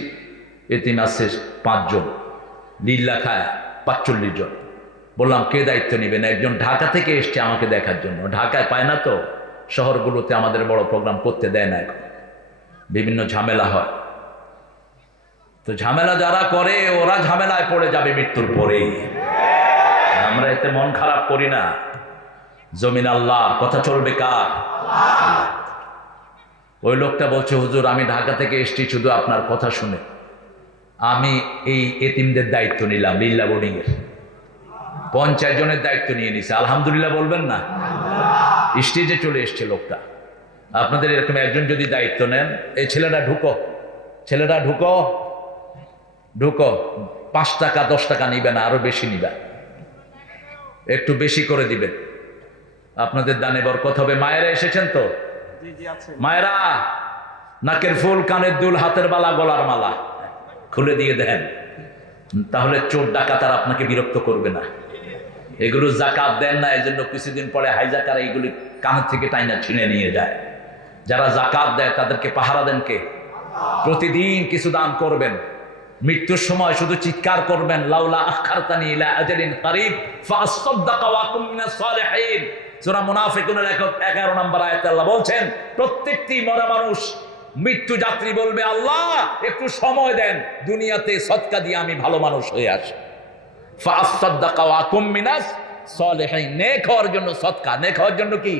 এতিম আছে 5 জন, লীলা খায় 45 জন। বললাম কে দায়িত্ব নেবেন? একজন ঢাকা থেকে এসছে আমাকে দেখার জন্য। ঢাকায় পায় না তো, শহরগুলোতে আমাদের বড় প্রোগ্রাম করতে দেয় না, এখন বিভিন্ন ঝামেলা হয়। তো ঝামেলা যারা করে ওরা ঝামেলায় পড়ে যাবে মৃত্যুর পরেই। আমরা এতে মন খারাপ করি না। জমিন আল্লাহ, কথা চলবে কার? ওই লোকটা বলছে হুজুর আমি ঢাকা থেকে এসছি শুধু আপনার কথা শুনে, আমি এই এতিমদের দায়িত্ব নিলাম লিল্লা বোর্ডিং এর। 50 জনের দায়িত্ব নিয়ে নিছে। আলহামদুলিল্লাহ বলবেন না? স্টেজে চলে এসছে লোকটা। আপনাদের এরকম একজন যদি দায়িত্ব নেন, এই ছেলেটা ঢুকো, ছেলেটা ঢুকো, ঢুকো, 5 টাকা 10 টাকা নিবে না, আরো বেশি নিবা, একটু বেশি করে দিবেন, আপনাদের দানে বরকত হবে। মায়েরা এসেছেন তো? মায়েরা, নাকের ফুল, কানের দুল, হাতের বালা, গলার মালা খুলে দিয়ে দেন, তাহলে চোর ডাকাত আর আপনাকে বিরক্ত করবে না। এগুলো জাকাত দেন না, এই জন্য কিছুদিন পরে হাইজাকারা এগুলি কানের থেকে টাইনা ছিনে নিয়ে যায়। যারা জাকাত দেয় তাদেরকে পাহারা দেন কে? প্রতিদিন কিছু দান করবেন। মৃত্যুর সময় শুধু চিৎকার করবেন, লাউলা আখারতানি ইলা আজালিন কারীব ফাআসাদদাকা ওয়া আকুম মিনাস সালিহিন। সূরা মুনাফিকুনের 11 নম্বর আয়াতে আল্লাহ বলছেন, প্রত্যেকটি মরা মানুষ মৃত্যু যাত্রী বলবে, আল্লাহ একটু সময় দেন, দুনিয়াতে সদকা দিয়ে আমি ভালো মানুষ হয়ে আসি। ফাআসাদদাকা ওয়া আকুম মিনাস সালিহিন, নেক হওয়ার জন্য সদকা, নেক হওয়ার জন্য কি?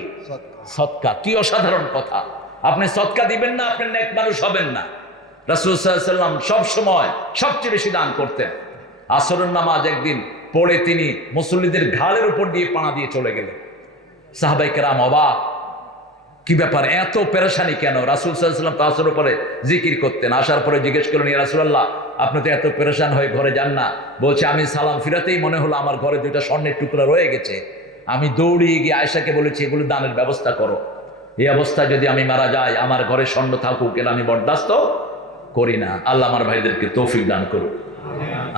সদকা। কি অসাধারণ কথা! আপনি সদকা দিবেন না, আপনি নেক মানুষ হবেন না। রাসূল সাল্লাল্লাহু আলাইহি ওয়াসাল্লাম সব সময় সবচেয়ে বেশি দান করতেন। আসরের নামাজ একদিন পড়ে তিনি মুসল্লিদের ঘাড়ের উপর দিয়ে পানা দিয়ে চলে গেলেন। সাহাবায়ে কেরাম অবাক, কি ব্যাপার, এত পেরেশানি কেন? রাসূল সাল্লাল্লাহু আলাইহি ওয়াসাল্লাম তো আসরের পরে জিকির করতেন। আসার পরে জিজ্ঞেস করলেন, ইয়া রাসূলুল্লাহ আপনি তো এত পেরেশান হয়ে ঘরে যান না? বলছে, আমি সালাম ফিরাতেই মনে হলো আমার ঘরে 2টা স্বর্ণের টুকরা রয়ে গেছে, আমি দৌড়িয়ে গিয়ে আয়েশাকে বলেছি এগুলো দানের ব্যবস্থা করো। এই অবস্থায় যদি আমি মারা যাই, আমার ঘরে স্বর্ণ থাকুক এর আমি বরদাস্ত করি না। আল্লাহ আমার ভাইদেরকে তৌফিক দান করুন।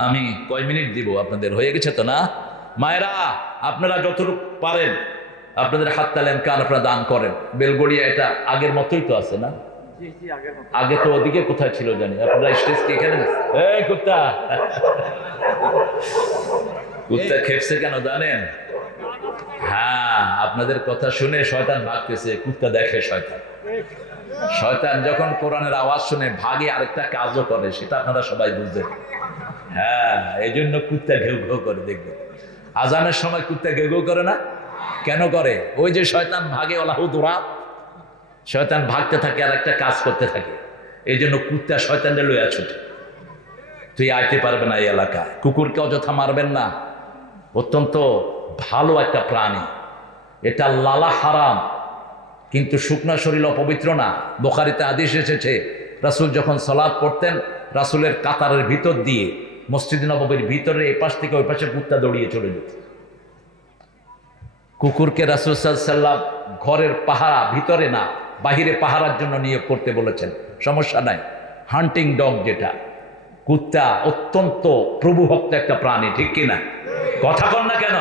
আমি কয় মিনিট দিব আপনাদের? হয়ে গেছে তো না? মায়েরা, আপনারা যতটুকু পারেন আপনাদের হাত তালেন, কান আপনারা দান করেন। বেলগড়িয়া এটা আগের মতোই তো আছে না? আগে তো ওদিকে কোথায় ছিল জানি, আপনারা স্টেজ কি এখানে? এই কুত্তা, কুত্তা খেপছে কেন জানেন? হ্যাঁ, আপনাদের কথা শুনে শয়তান ভাগতেছে। কুত্তা দেখে শয়তান, শয়তান যখন কোরআনের আওয়াজ শুনে ভাগে আরেকটা কাজও করে, সেটা আপনারা সবাই বুঝবেন। হ্যাঁ, এই জন্য কুত্তা ঘেউ ঘেউ করে। দেখবেন আজানের সময় কুত্তা ঘেউ ঘেউ করে না? কেন করে? ওই যে শয়তান ভাগে, ওলাহুদুরা, শয়তান ভাগতে থাকে আর একটা কাজ করতে থাকে। এই জন্য কুত্তা শয়তানটা লইয়া ছুটে। তুই আইতে পারবে না এই এলাকায়। কুকুরকে অযথা মারবেন না, অত্যন্ত ভালো একটা প্রাণী। এটা লালা হারাম, কিন্তু শুকনা শরীর অপবিত্র না। বুখারীতে হাদিস এসেছে, রাসূল যখন সালাত পড়তেন, রাসূলের কাতারের ভিতর দিয়ে মসজিদ নববীর ভিতরে এই পাশ থেকে ওই পাশে কুত্তা দৌড়িয়ে চলে যেত। কুকুরকে রাসূল সাল্লাল্লাহু আলাইহি ওয়াসাল্লাম ঘরের পাহারা, ভিতরে না বাহিরে পাহারার জন্য নিয়োগ করতে বলেছেন, সমস্যা নাই। হান্টিং ডগ যেটা, কুত্তা অত্যন্ত প্রভুভক্ত একটা প্রাণী, ঠিক কিনা? কথা কন না কেন?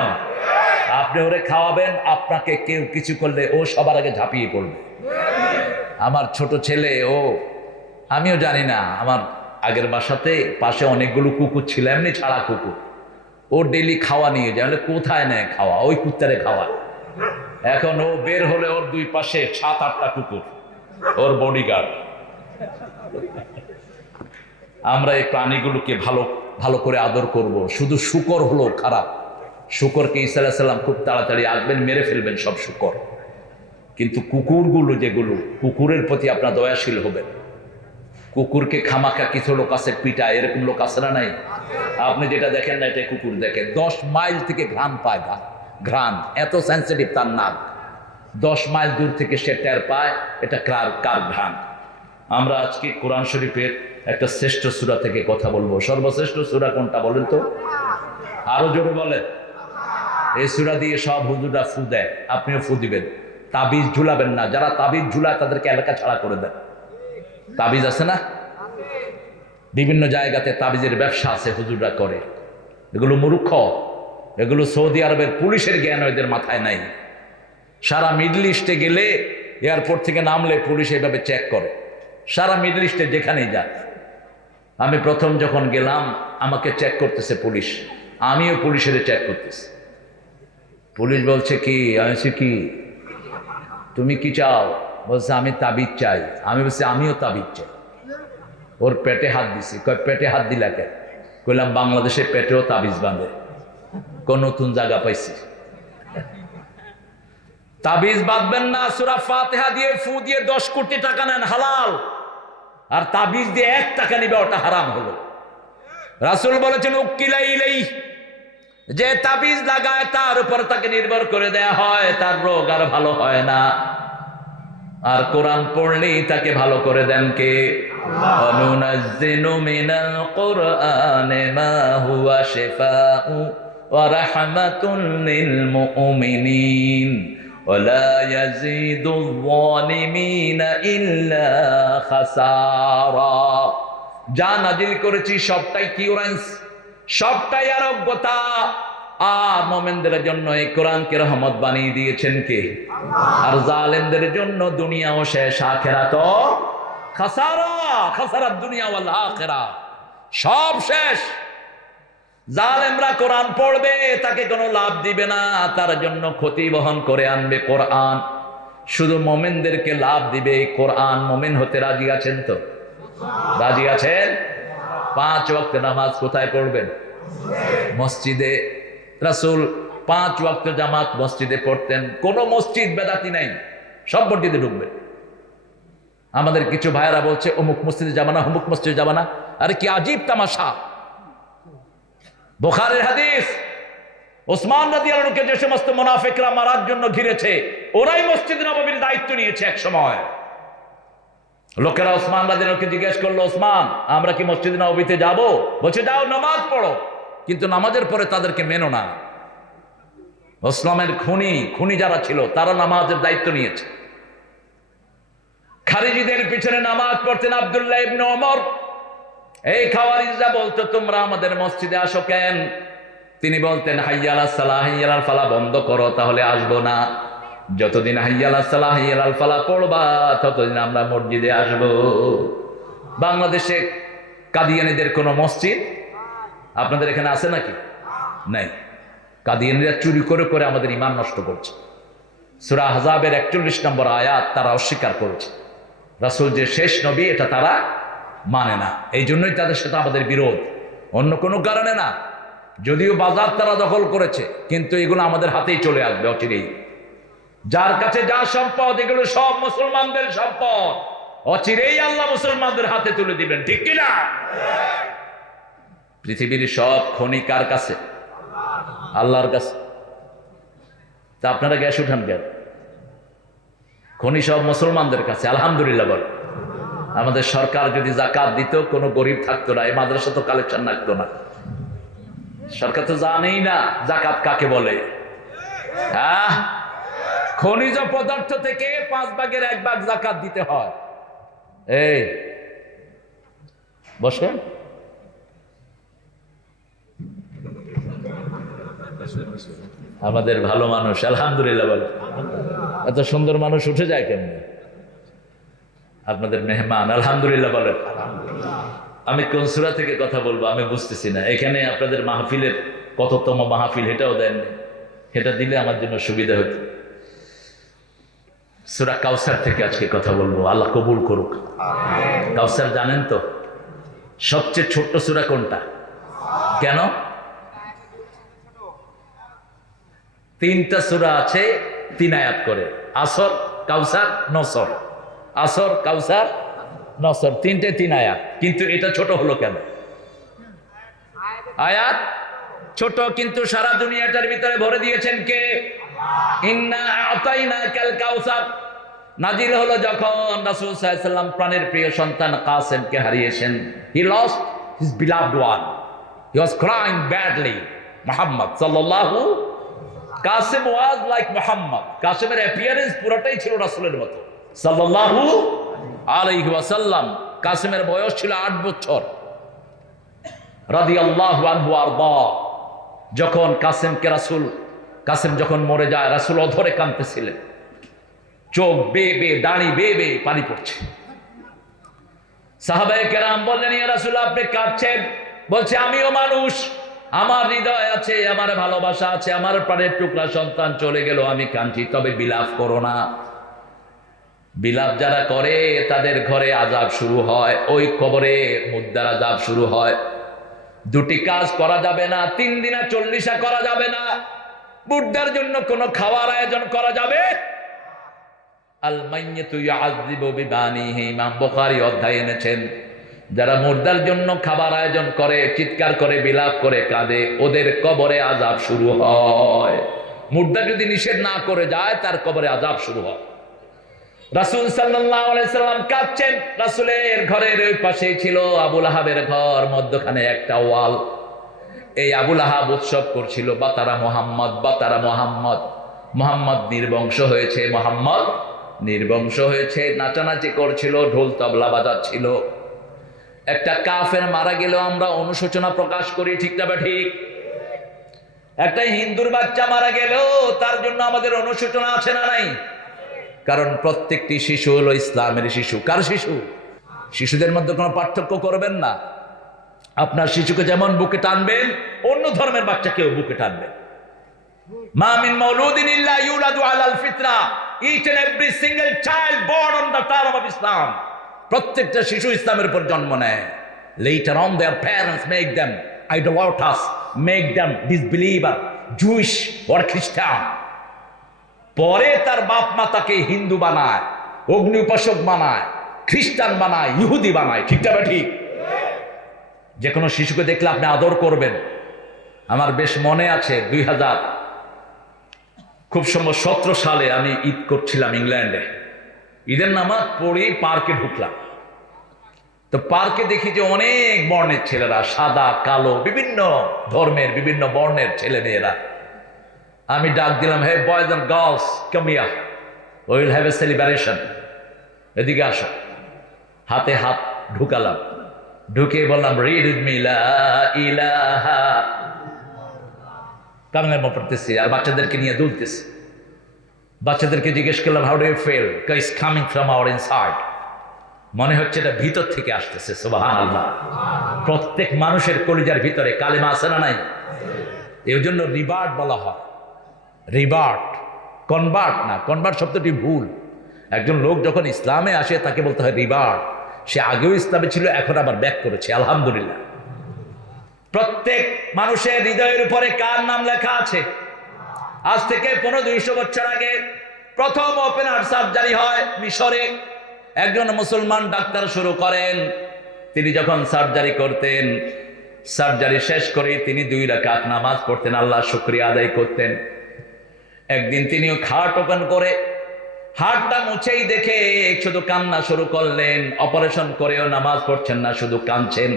আপনি ওরে খাওয়াবেন, আপনাকে কেউ কিছু করলে ও সবার আগে ঝাঁপিয়ে পড়বে। আমার ছোট ছেলে, ও আমিও জানি না, আমার আগের বাসাতে পাশে অনেকগুলো কুকুর ছিল, এমনি ছাড়া কুকুর। ও ডেলি খাওয়া নিয়ে যায়, কোথায় নেয় খাওয়া? ওই কুত্তারে খাওয়া। এখন ও বের হলে ওর 2 পাশে 7-8টা কুকুর, ওর বডিগার্ড। আমরা এই প্রাণীগুলোকে ভালো ভালো করে আদর করব। শুধু শূকর হলো খারাপ, শুকরকে ঈসা আলাইহিস সালাম খুব তাড়াতাড়ি আসবেন, মেরে ফেলবেন সব শুকর। কিন্তু কুকুরগুলো যেগুলো, কুকুরের প্রতি আপনার দয়াশীল হবেন। কুকুরকে খামাখা কিছু লোক আছে পিটায়, এরকম লোক আছে না নাই? আপনি যেটা দেখেন না, এটা কুকুর দেখে। 10 মাইল থেকে ঘ্রাণ পায়, ঘ্রাণ এত সেন্সিটিভ তার নাক। 10 মাইল দূর থেকে সে টের পায় এটা কার ঘ্রাণ। আমরা আজকে কোরআন শরীফের একটা শ্রেষ্ঠ সূরা থেকে কথা বলবো। সর্বশ্রেষ্ঠ সূরা কোনটা বলেন তো? আরো জোরে বলেন। এই সূরা দিয়ে সব হুজুররা ফু দেয়, আপনিও ফু দিবেন। তাবিজ ঝুলাবেন না, যারা তাবিজ ঝুলায় তাদেরকে এলাকা ছাড়া করে দেন। তাবিজ আছে না, বিভিন্ন জায়গাতে তাবিজের ব্যবসা আছে, হুজুররা করে। এগুলো মূর্খ, এগুলো সৌদি আরবের পুলিশের জ্ঞান এদের মাথায় নাই। সারা মিডল ইস্টে গেলে এয়ারপোর্ট থেকে নামলে পুলিশ এইভাবে চেক করে, সারা মিডল ইস্টে যেখানেই যান। আমি প্রথম যখন গেলাম আমাকে চেক করতেছে পুলিশ, আমিও পুলিশের চেক করতেছি। পুলিশ বলছে কি, আমি বলছি কি, তুমি কি চাও? বলছে আমি তাবিজ চাই। আমি বলছি আমিও তাবিজ চাই। ওর পেটে হাত দিছি। কয় পেটে হাত দিলা কেন? কইলাম বাংলাদেশে পেটেও তাবিজ বাঁধে, কোন নতুন জায়গা পাইছি। তাবিজ বাঁধবেন না, সূরা ফাতিহা দিয়ে ফু দিয়ে 10 কোটি টাকা নেন, হালাল। আর তাবিজ দিয়ে 1 টাকা নিবে, ওটা হারাম হলো। রাসূল বলেছেন উকিলা ইলাই, যে তাবিজ লাগায় তার উপর তাকে নির্ভর করে দেয়া হয়, তার রোগ আর ভালো হয় না। আর কোরআন পড়লেই তাকে ভালো করে দেন কে? অনুনাজ্জিলু মিনাল কুরআনি মা হুয়া শিফাউ ওয়া রাহমাতুন লিল মুমিনিন ওয়া লা ইয়াজিদুয যালিমিনা ইল্লা খাসারা। যা নাজিল করেছি সবটাই কিউরেন্স, সবটাই আরোগ্যতা। আর মুমিনদের জন্য এই কোরআনকে রহমত বানিয়ে দিয়েছেন কে? আর জালেমদের জন্য দুনিয়াও শেষ, আখিরাতও খাসারা। খাসারাত দুনিয়া ওয়াল আখিরা, সব শেষ। জালেমরা কোরআন পড়বে, তাকে কোনো লাভ দিবে না, তার জন্য ক্ষতি বহন করে আনবে কোরআন। শুধু মুমিনদেরকে লাভ দিবে কোরআন। মুমিন হতে রাজি আছেন তো? রাজি আছেন? 5 ওয়াক্ত নামাজ কোথায় পড়বেন? মসজিদে। রাসূল 5 ওয়াক্ত জামাত মসজিদে পড়তেন। কোন মসজিদ বেদাতি নাই, সব মসজিদে ঢুকবেন। আমাদের কিছু ভাইয়েরা বলছে অমুক মসজিদে যাবা না, অমুক মসজিদে যাবা না। আরে কি আজীব তামাশা! বুখারীর হাদিস, ওসমান রাদিয়াল্লাহু আনহুকে যে সমস্ত মুনাফিকরা মারার জন্য ঘিরেছে, ওরাই মসজিদ নববীর দায়িত্ব নিয়েছে এক সময়। লোকেরা ওসমান রাদিয়াল্লাহু আনহুকে জিজ্ঞেস করলো, ওসমান আমরা কি মসজিদ নববীতে যাব? বলছে যাও, নামাজ পড়ো, কিন্তু নামাজের পরে তাদেরকে মেনো না। ইসলামের খুনি যারা ছিল তারা নামাজের দায়িত্ব নিয়েছে। খারিজিদের পিছনে নামাজ পড়তেন আব্দুল্লাহ ইবনে ওমর। এই খাওয়ারিজরা বলতো তোমরা আমাদের মসজিদে আসো কেন? তিনি বলতেন হাইয়া আলাস সালাহ, হাইয়া আলাল ফালাহ বন্ধ করো, তাহলে আসবো না। যতদিন হাইয়া আলাস সালাহ, হাইয়া আলাল ফালাহ পড়বা, ততদিন আমরা মসজিদে আসবো। বাংলাদেশে কাদিয়ানীদের কোন মসজিদ আপনাদের এখানে আছে নাকি? নাই। কাদিয়ানীরা চুরি করে করে আমাদের ঈমান নষ্ট করছে। সূরা আহজাবের 41 নম্বর আয়াত তারা অস্বীকার করেছে। রাসূল যে শেষ নবী এটা তারা মানে না, এই জন্যই তাদের সাথে আমাদের বিরোধ, অন্য কোনো কারণে না। যদিও বাজার তারা দখল করেছে, কিন্তু এগুলো আমাদের হাতেই চলে আসবে অচিরেই। যার কাছে যা সম্পদ, এগুলো সব মুসলমানদের সম্পদ। অচিরেই আল্লাহ মুসলমানদের হাতে তুলে দিবেন, ঠিক কিনা? পৃথিবীর সব খনি কার কাছে? আল্লাহর কাছে। তা আপনারা গ্যাস উঠান কেন? খনি সব মুসলমানদের কাছে, আলহামদুলিল্লাহ বল। আমাদের সরকার যদি জাকাত দিত, কোনো গরিব থাকতো না, এই মাদ্রাসা তো কালেকশন রাখতো না। সরকার তো জানেই না জাকাত কাকে বলে। হ্যাঁ, খনিজ পদার্থ থেকে 5 ভাগের 1 ভাগ জাকাত দিতে হয়। এই বসেন। আমাদের ভালো মানুষ, আলহামদুলিল্লাহ বলে। এত সুন্দর মানুষ উঠে যায় কেমনে? আপনাদের মেহমান, আলহামদুলিল্লাহ বলেন। আমি কোন সূরা থেকে কথা বলবো আমি বুঝতেছি না। এখানে আপনাদের মাহফিলের কততম মাহফিল এটাও দেননি, এটা দিলে আমার জন্য সুবিধা হতো। সূরা কাউসার থেকে আজকে কথা বলবো, আল্লাহ কবুল করুক। কাউসার জানেন তো সবচেয়ে ছোট্ট সূরা কোনটা? কেন? 3টা সূরা আছে 3 আয়াত করে, আসর, কাউসার, নসর। আসর, কাউসার, নসর, 3 আয়াত। কিন্তু এটা ছোট হলো কেন? আয়াত ছোট, কিন্তু সারা দুনিয়াটার ভিতরে ভরে দিয়েছেন কে? ইন্না আতাইনাকাল কাউসার নাজিল হলো যখন রাসূল সাল্লাল্লাহু আলাইহি ওয়াসাল্লাম প্রাণের প্রিয় সন্তান কাসেমকে হারিয়েছেন। He lost his beloved one. He was crying badly. Muhammad sallallahu, Kasem was like Muhammad. কাসেমের appearance পুরোটাই ছিল রাসূলের মতো সাল্লাল্লাহু আলাইহি ওয়াসাল্লাম। কাসেমের বয়স ছিল 8 বছর। রাদিয়াল্লাহু আনহু আরদা। যখন কাসেম যখন মরে যায়, রাসূল অধরে কাঁদতেছিলেন, চোখ বেয়ে বেয়ে, দাড়ি বেয়ে বেয়ে পানি পড়ছে। সাহাবায়ে কেরাম বললেন, ইয়া রাসূল আপনি কাঁদছেন? বলছে আমিও মানুষ, আমার হৃদয় আছে, আমার ভালোবাসা আছে, আমার প্রাণের টুকরা সন্তান চলে গেল, আমি কাঁদছি, তবে বিলাপ করো না। বিলাপ যারা করে তাদের ঘরে আযাব শুরু হয়, ওই কবরে মুদ্দার আযাব শুরু হয়। 2টি কাজ করা যাবে না, 3 দিনা 40 করা যাবে না। মুদ্দার জন্য কোনো খাওয়ার আয়োজন করা যাবে? আল মাইয়িতু ইউআযযিবু বিবানিহি, ইমাম বুখারী অধ্যায় এনেছেন, যারা মুর্দার জন্য খাবার আয়োজন করে, চিৎকার করে, বিলাপ করে, কাঁদে, ওদের কবরে আযাব শুরু হয়। মুর্দা যদি নিষেধ না করে যায়, তার কবরে আযাব শুরু হয়। রাসূল সাল্লাল্লাহু আলাইহি সাল্লাম কাঁদছেন। রাসূলের ঘরের ওই পাশেই ছিল আবু লাহাবের ঘর, মধ্যখানে একটা ওয়াল। এই আবু লাহাব উৎসব করছিল, বাতারা মুহাম্মদ, বাতারা মুহাম্মদ, মুহাম্মদ নির্বংশ হয়েছে, মুহাম্মদ নির্বংশ হয়েছে, নাচানাচি করছিল, ঢোল তবলা বাজাচ্ছিল। একটা কাফের মারা গেল, আমরা অনুশোচনা প্রকাশ করি, ঠিক না ঠিক? একটা হিন্দুর বাচ্চা মারা গেল, তার জন্য আমাদের অনুশোচনা আছে না নাই? কারণ প্রত্যেকটি শিশু হলো ইসলামের শিশু। কার শিশু? শিশুদের মধ্যে কোনো পার্থক্য করবেন না। আপনার শিশুকে যেমন বুকে টানবেন, অন্য ধর্মের বাচ্চাকেও বুকে টানবেন। মা মিন মাউলুদিন ইল্লা ইউলাদু আলাল ফিতরা, each and every single child born on the term of Islam. প্রত্যেকটা শিশু ইসলামের উপর জন্ম নেয়। Later on their parents make them idolaters, make them disbeliever, Jewish or Christian. পরে তার বাপ মা তাকে হিন্দু বানায়, অগ্নি উপাসক বানায়, খ্রিস্টান বানায়, ইহুদি বানায়, ঠিক না ঠিক? যে কোনো শিশুকে দেখলে আপনি আদর করবেন। আমার বেশ মনে আছে 2000 খুব সম্ভব 17 সালে আমি ঈদ করছিলাম ইংল্যান্ডে। ঈদের নামাজ পড়ে পার্কে ঢুকলাম। তো পার্কে দেখি যে অনেক বর্ণের ছেলেরা, সাদা কালো, বিভিন্ন ধর্মের, বিভিন্ন বর্ণের ছেলে মেয়েরা। আমি ডাক দিলাম, hey boys and girls, come here, we will have a celebration, এদিকে আসো। হাতে হাত ঢুকালাম, ঢুকে বললাম, রিড উইথ মি লা ইলাহা, কারণে পড়তেছি আর বাচ্চাদেরকে নিয়ে দুলতেছি। বাচ্চাদেরকে জিজ্ঞেস করলাম, how do you feel? It's coming from our inside. মনে হচ্ছে এটা ভিতর থেকে আসতেছে। সুবহানাল্লাহ। প্রত্যেক মানুষের কলিজার ভিতরে কালেমা আছে না নাই? এর জন্য রিবার্ট বলা হয়। রিবার্ট, কনভার্ট না। কনভার্ট শব্দটি ভুল। একজন লোক যখন ইসলামে আসে তাকে বলতে হয় রিবার্ট। সে আগেও ইসলামে ছিল, এখন আবার ব্যাক করেছে, আলহামদুলিল্লাহ। প্রত্যেক মানুষের হৃদয়ের উপরে কার নাম লেখা আছে? আজ থেকে 1500 বছর আগে প্রথম ওপেন হার্ট সার্জারি হয় মিশরে। একজন মুসলমান ডাক্তার শুরু করেন। তিনি যখন সার্জারি করতেন, সার্জারি শেষ করে তিনি 2 রাকাত নামাজ পড়তেন, আল্লাহ শুকরিয়া আদায় করতেন। একদিন তিনিও খাট ওপেন করে হাড়টা মুছেই দেখে শুধু কান্না শুরু করলেন। অপারেশন করেও নামাজ পড়ছেন না, শুধু কাঁদছেন।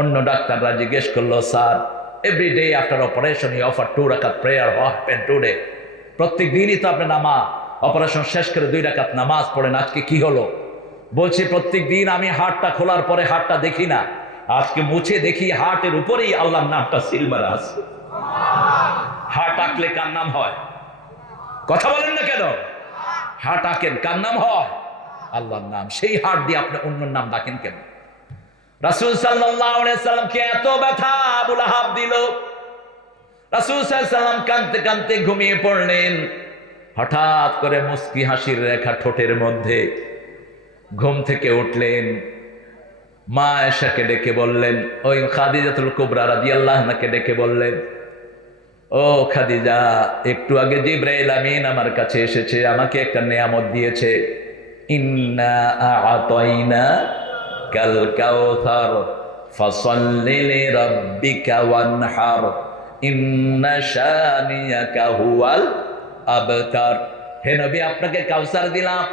অন্য ডাক্তাররা জিজ্ঞেস করলো, sir, every day after operation you offer 2 রাকাত প্রেয়ার, হোয়াট হ্যাপেন্ড টুডে? প্রত্যেক দিনই তো আপনি নামাজ, অপারেশন শেষ করে 2 রাকাত নামাজ পড়েন, আজকে কি হলো? বলছি, প্রত্যেক দিন আমি হাড়টা খোলার পরে হাড়টা দেখি না, আজকে মুছে দেখি হার্টের উপরেই আল্লাহর নামটা সিলভার আছে। হার্ট আঁকলে কার নাম হয়? কথা বলেন না কেন? হার্ট আঁকেন, কার নাম হয়? আল্লাহর নাম। সেই হার্ট দিয়ে আপনি অন্য নাম ডাকেন কেন? রাসূল সাল্লাল্লাহু আলাইহি সাল্লামকে এত ব্যথা আবু লাহাব দিল। রাসূল সাল্লাল্লাহু আলাইহি সাল্লাম কাঁদতে কাঁদতে ঘুমিয়ে পড়লেন। হঠাৎ করে মুস্কি হাসির রেখা ঠোঁটের মধ্যে। ঘুম থেকে উঠলেন, মা আয়েশাকে ডেকে বললেন, ওই খাদিজাতুল কুবরা রাদিয়াল্লাহু আনহাকে ডেকে বললেন, ও খাদিজা, একটু আগে জিবরাইল আমিন আমার কাছে এসেছে, আমাকে একটা নিয়ামত দিয়েছে। ইন্না আ'তাইনা কাল কাউসার ফাসাল্লি লিরাব্বিকা ওয়ানহার ইন্না শানিয়াকা হুয়াল আবতার। হে নবী, আপনাকে কাউসার দিলাম,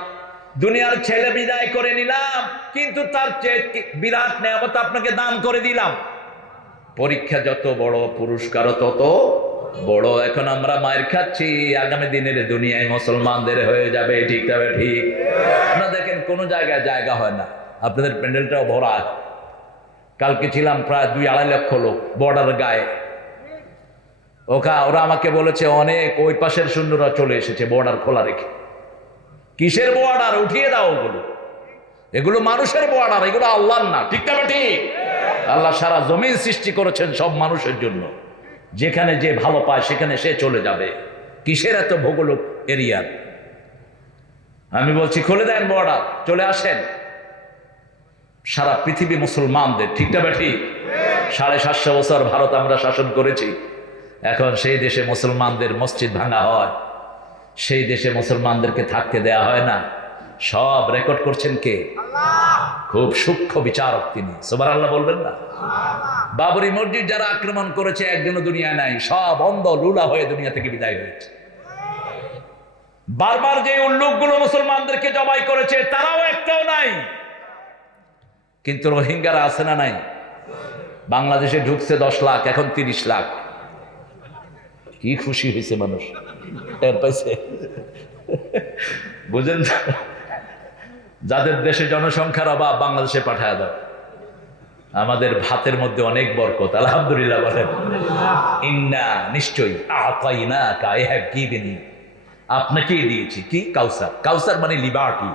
দুনিয়ার ছেলে বিদায় করে নিলাম, কিন্তু তার চেয়ে বিরাট নিয়ামত আপনাকে দান করে দিলাম। পরীক্ষা যত বড়, পুরস্কার তত বড়। এখন আমরা মায়ের খাচ্ছি, আগামী দিনের দুনিয়ায় মুসলমানদের হয়ে যাবে। ঠিক তবে ঠিক। আপনারা দেখেন কোন জায়গায় জায়গা হয় না, আপনাদের প্যান্ডেলটাও ভরা। কালকে ছিলাম প্রায় 2-2.5 লক্ষ লোক বর্ডার গায়ে। ওরা আমাকে বলেছে অনেক ওই পাশের সৈন্যরা চলে এসেছে বর্ডার খোলা রেখে। কিসের বর্ডার? উঠিয়ে দাও ওগুলো, এগুলো মানুষের বর্ডার, এগুলো আল্লাহর না। ঠিক তবে ঠিক। আল্লাহ সারা জমিন সৃষ্টি করেছেন সব মানুষের জন্য, যেখানে যে ভালো পায় সেখানে সে চলে যাবে। কিসের এত ভৌগোলিক এরিয়ার? আমি বলছি খুলে দেন বর্ডার, চলে আসেন। সারা পৃথিবী মুসলমানদের। ঠিক না ঠিক? 750 বছর ভারত আমরা শাসন করেছি। এখন সেই দেশে মুসলমানদের মসজিদ ভাঙা হয়, সেই দেশে মুসলমানদেরকে থাকতে দেয়া হয় না। সব রেকর্ড করছেন কে? খুব সূক্ষ্ম বিচারক তিনি। সুবহানাল্লাহ বলবেন না? বাবরি মসজিদ যারা আক্রমণ করেছে একজনও দুনিয়ায় নাই, সব অন্ধ লুলা হয়ে দুনিয়া থেকে বিদায় হয়েছে। বারবার যে উল্লুকগুলো মুসলমানদেরকে জবাই করেছে তারাও একটাও নাই। কিন্তু রোহিঙ্গারা আছে না নাই? বাংলাদেশে ঢুকছে 10 লাখ, এখন 30 লাখ। কি খুশি হয়েছে মানুষ, টের পাইছে। বুঝেন, যাদের দেশে জনসংখ্যার অভাব বাংলাদেশে পাঠায় দাও। আমাদের ভাতের মধ্যে অনেক বরকত, আলহামদুলিল্লাহ বলেন। ইন্না, নিশ্চয়ই, আ'তাইনাকা, আই হ্যাভ গিভেন ইউ, আপনাকেই দিয়েছি কি? কাউসার। কাউসার মানে লিবার্টি,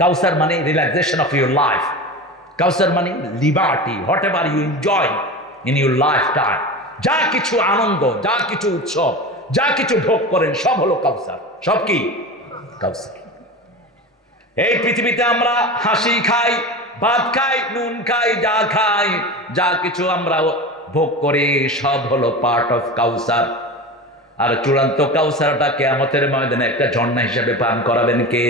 কাউসার মানে রিল্যাক্সেশন অফ ইউর লাইফ, কাউসার মানে liberty, what ever you enjoy in your life time. যা কিছু আনন্দ, যা কিছু উৎসব, যা কিছু ভোগ করেন সব হলো কাউসার। সব কি? কাউসার। এই পৃথিবীতে আমরা হাসি খাই, ভাত খাই, নুন খাই, যা খাই, যা কিছু আমরা ভোগ করি সব হলো পার্ট অফ কাউসার। আর চূড়ান্ত কাউসারটা কিয়ামতের ময়দানে একটা ঝর্ণা হিসেবে পান করাবেন কে?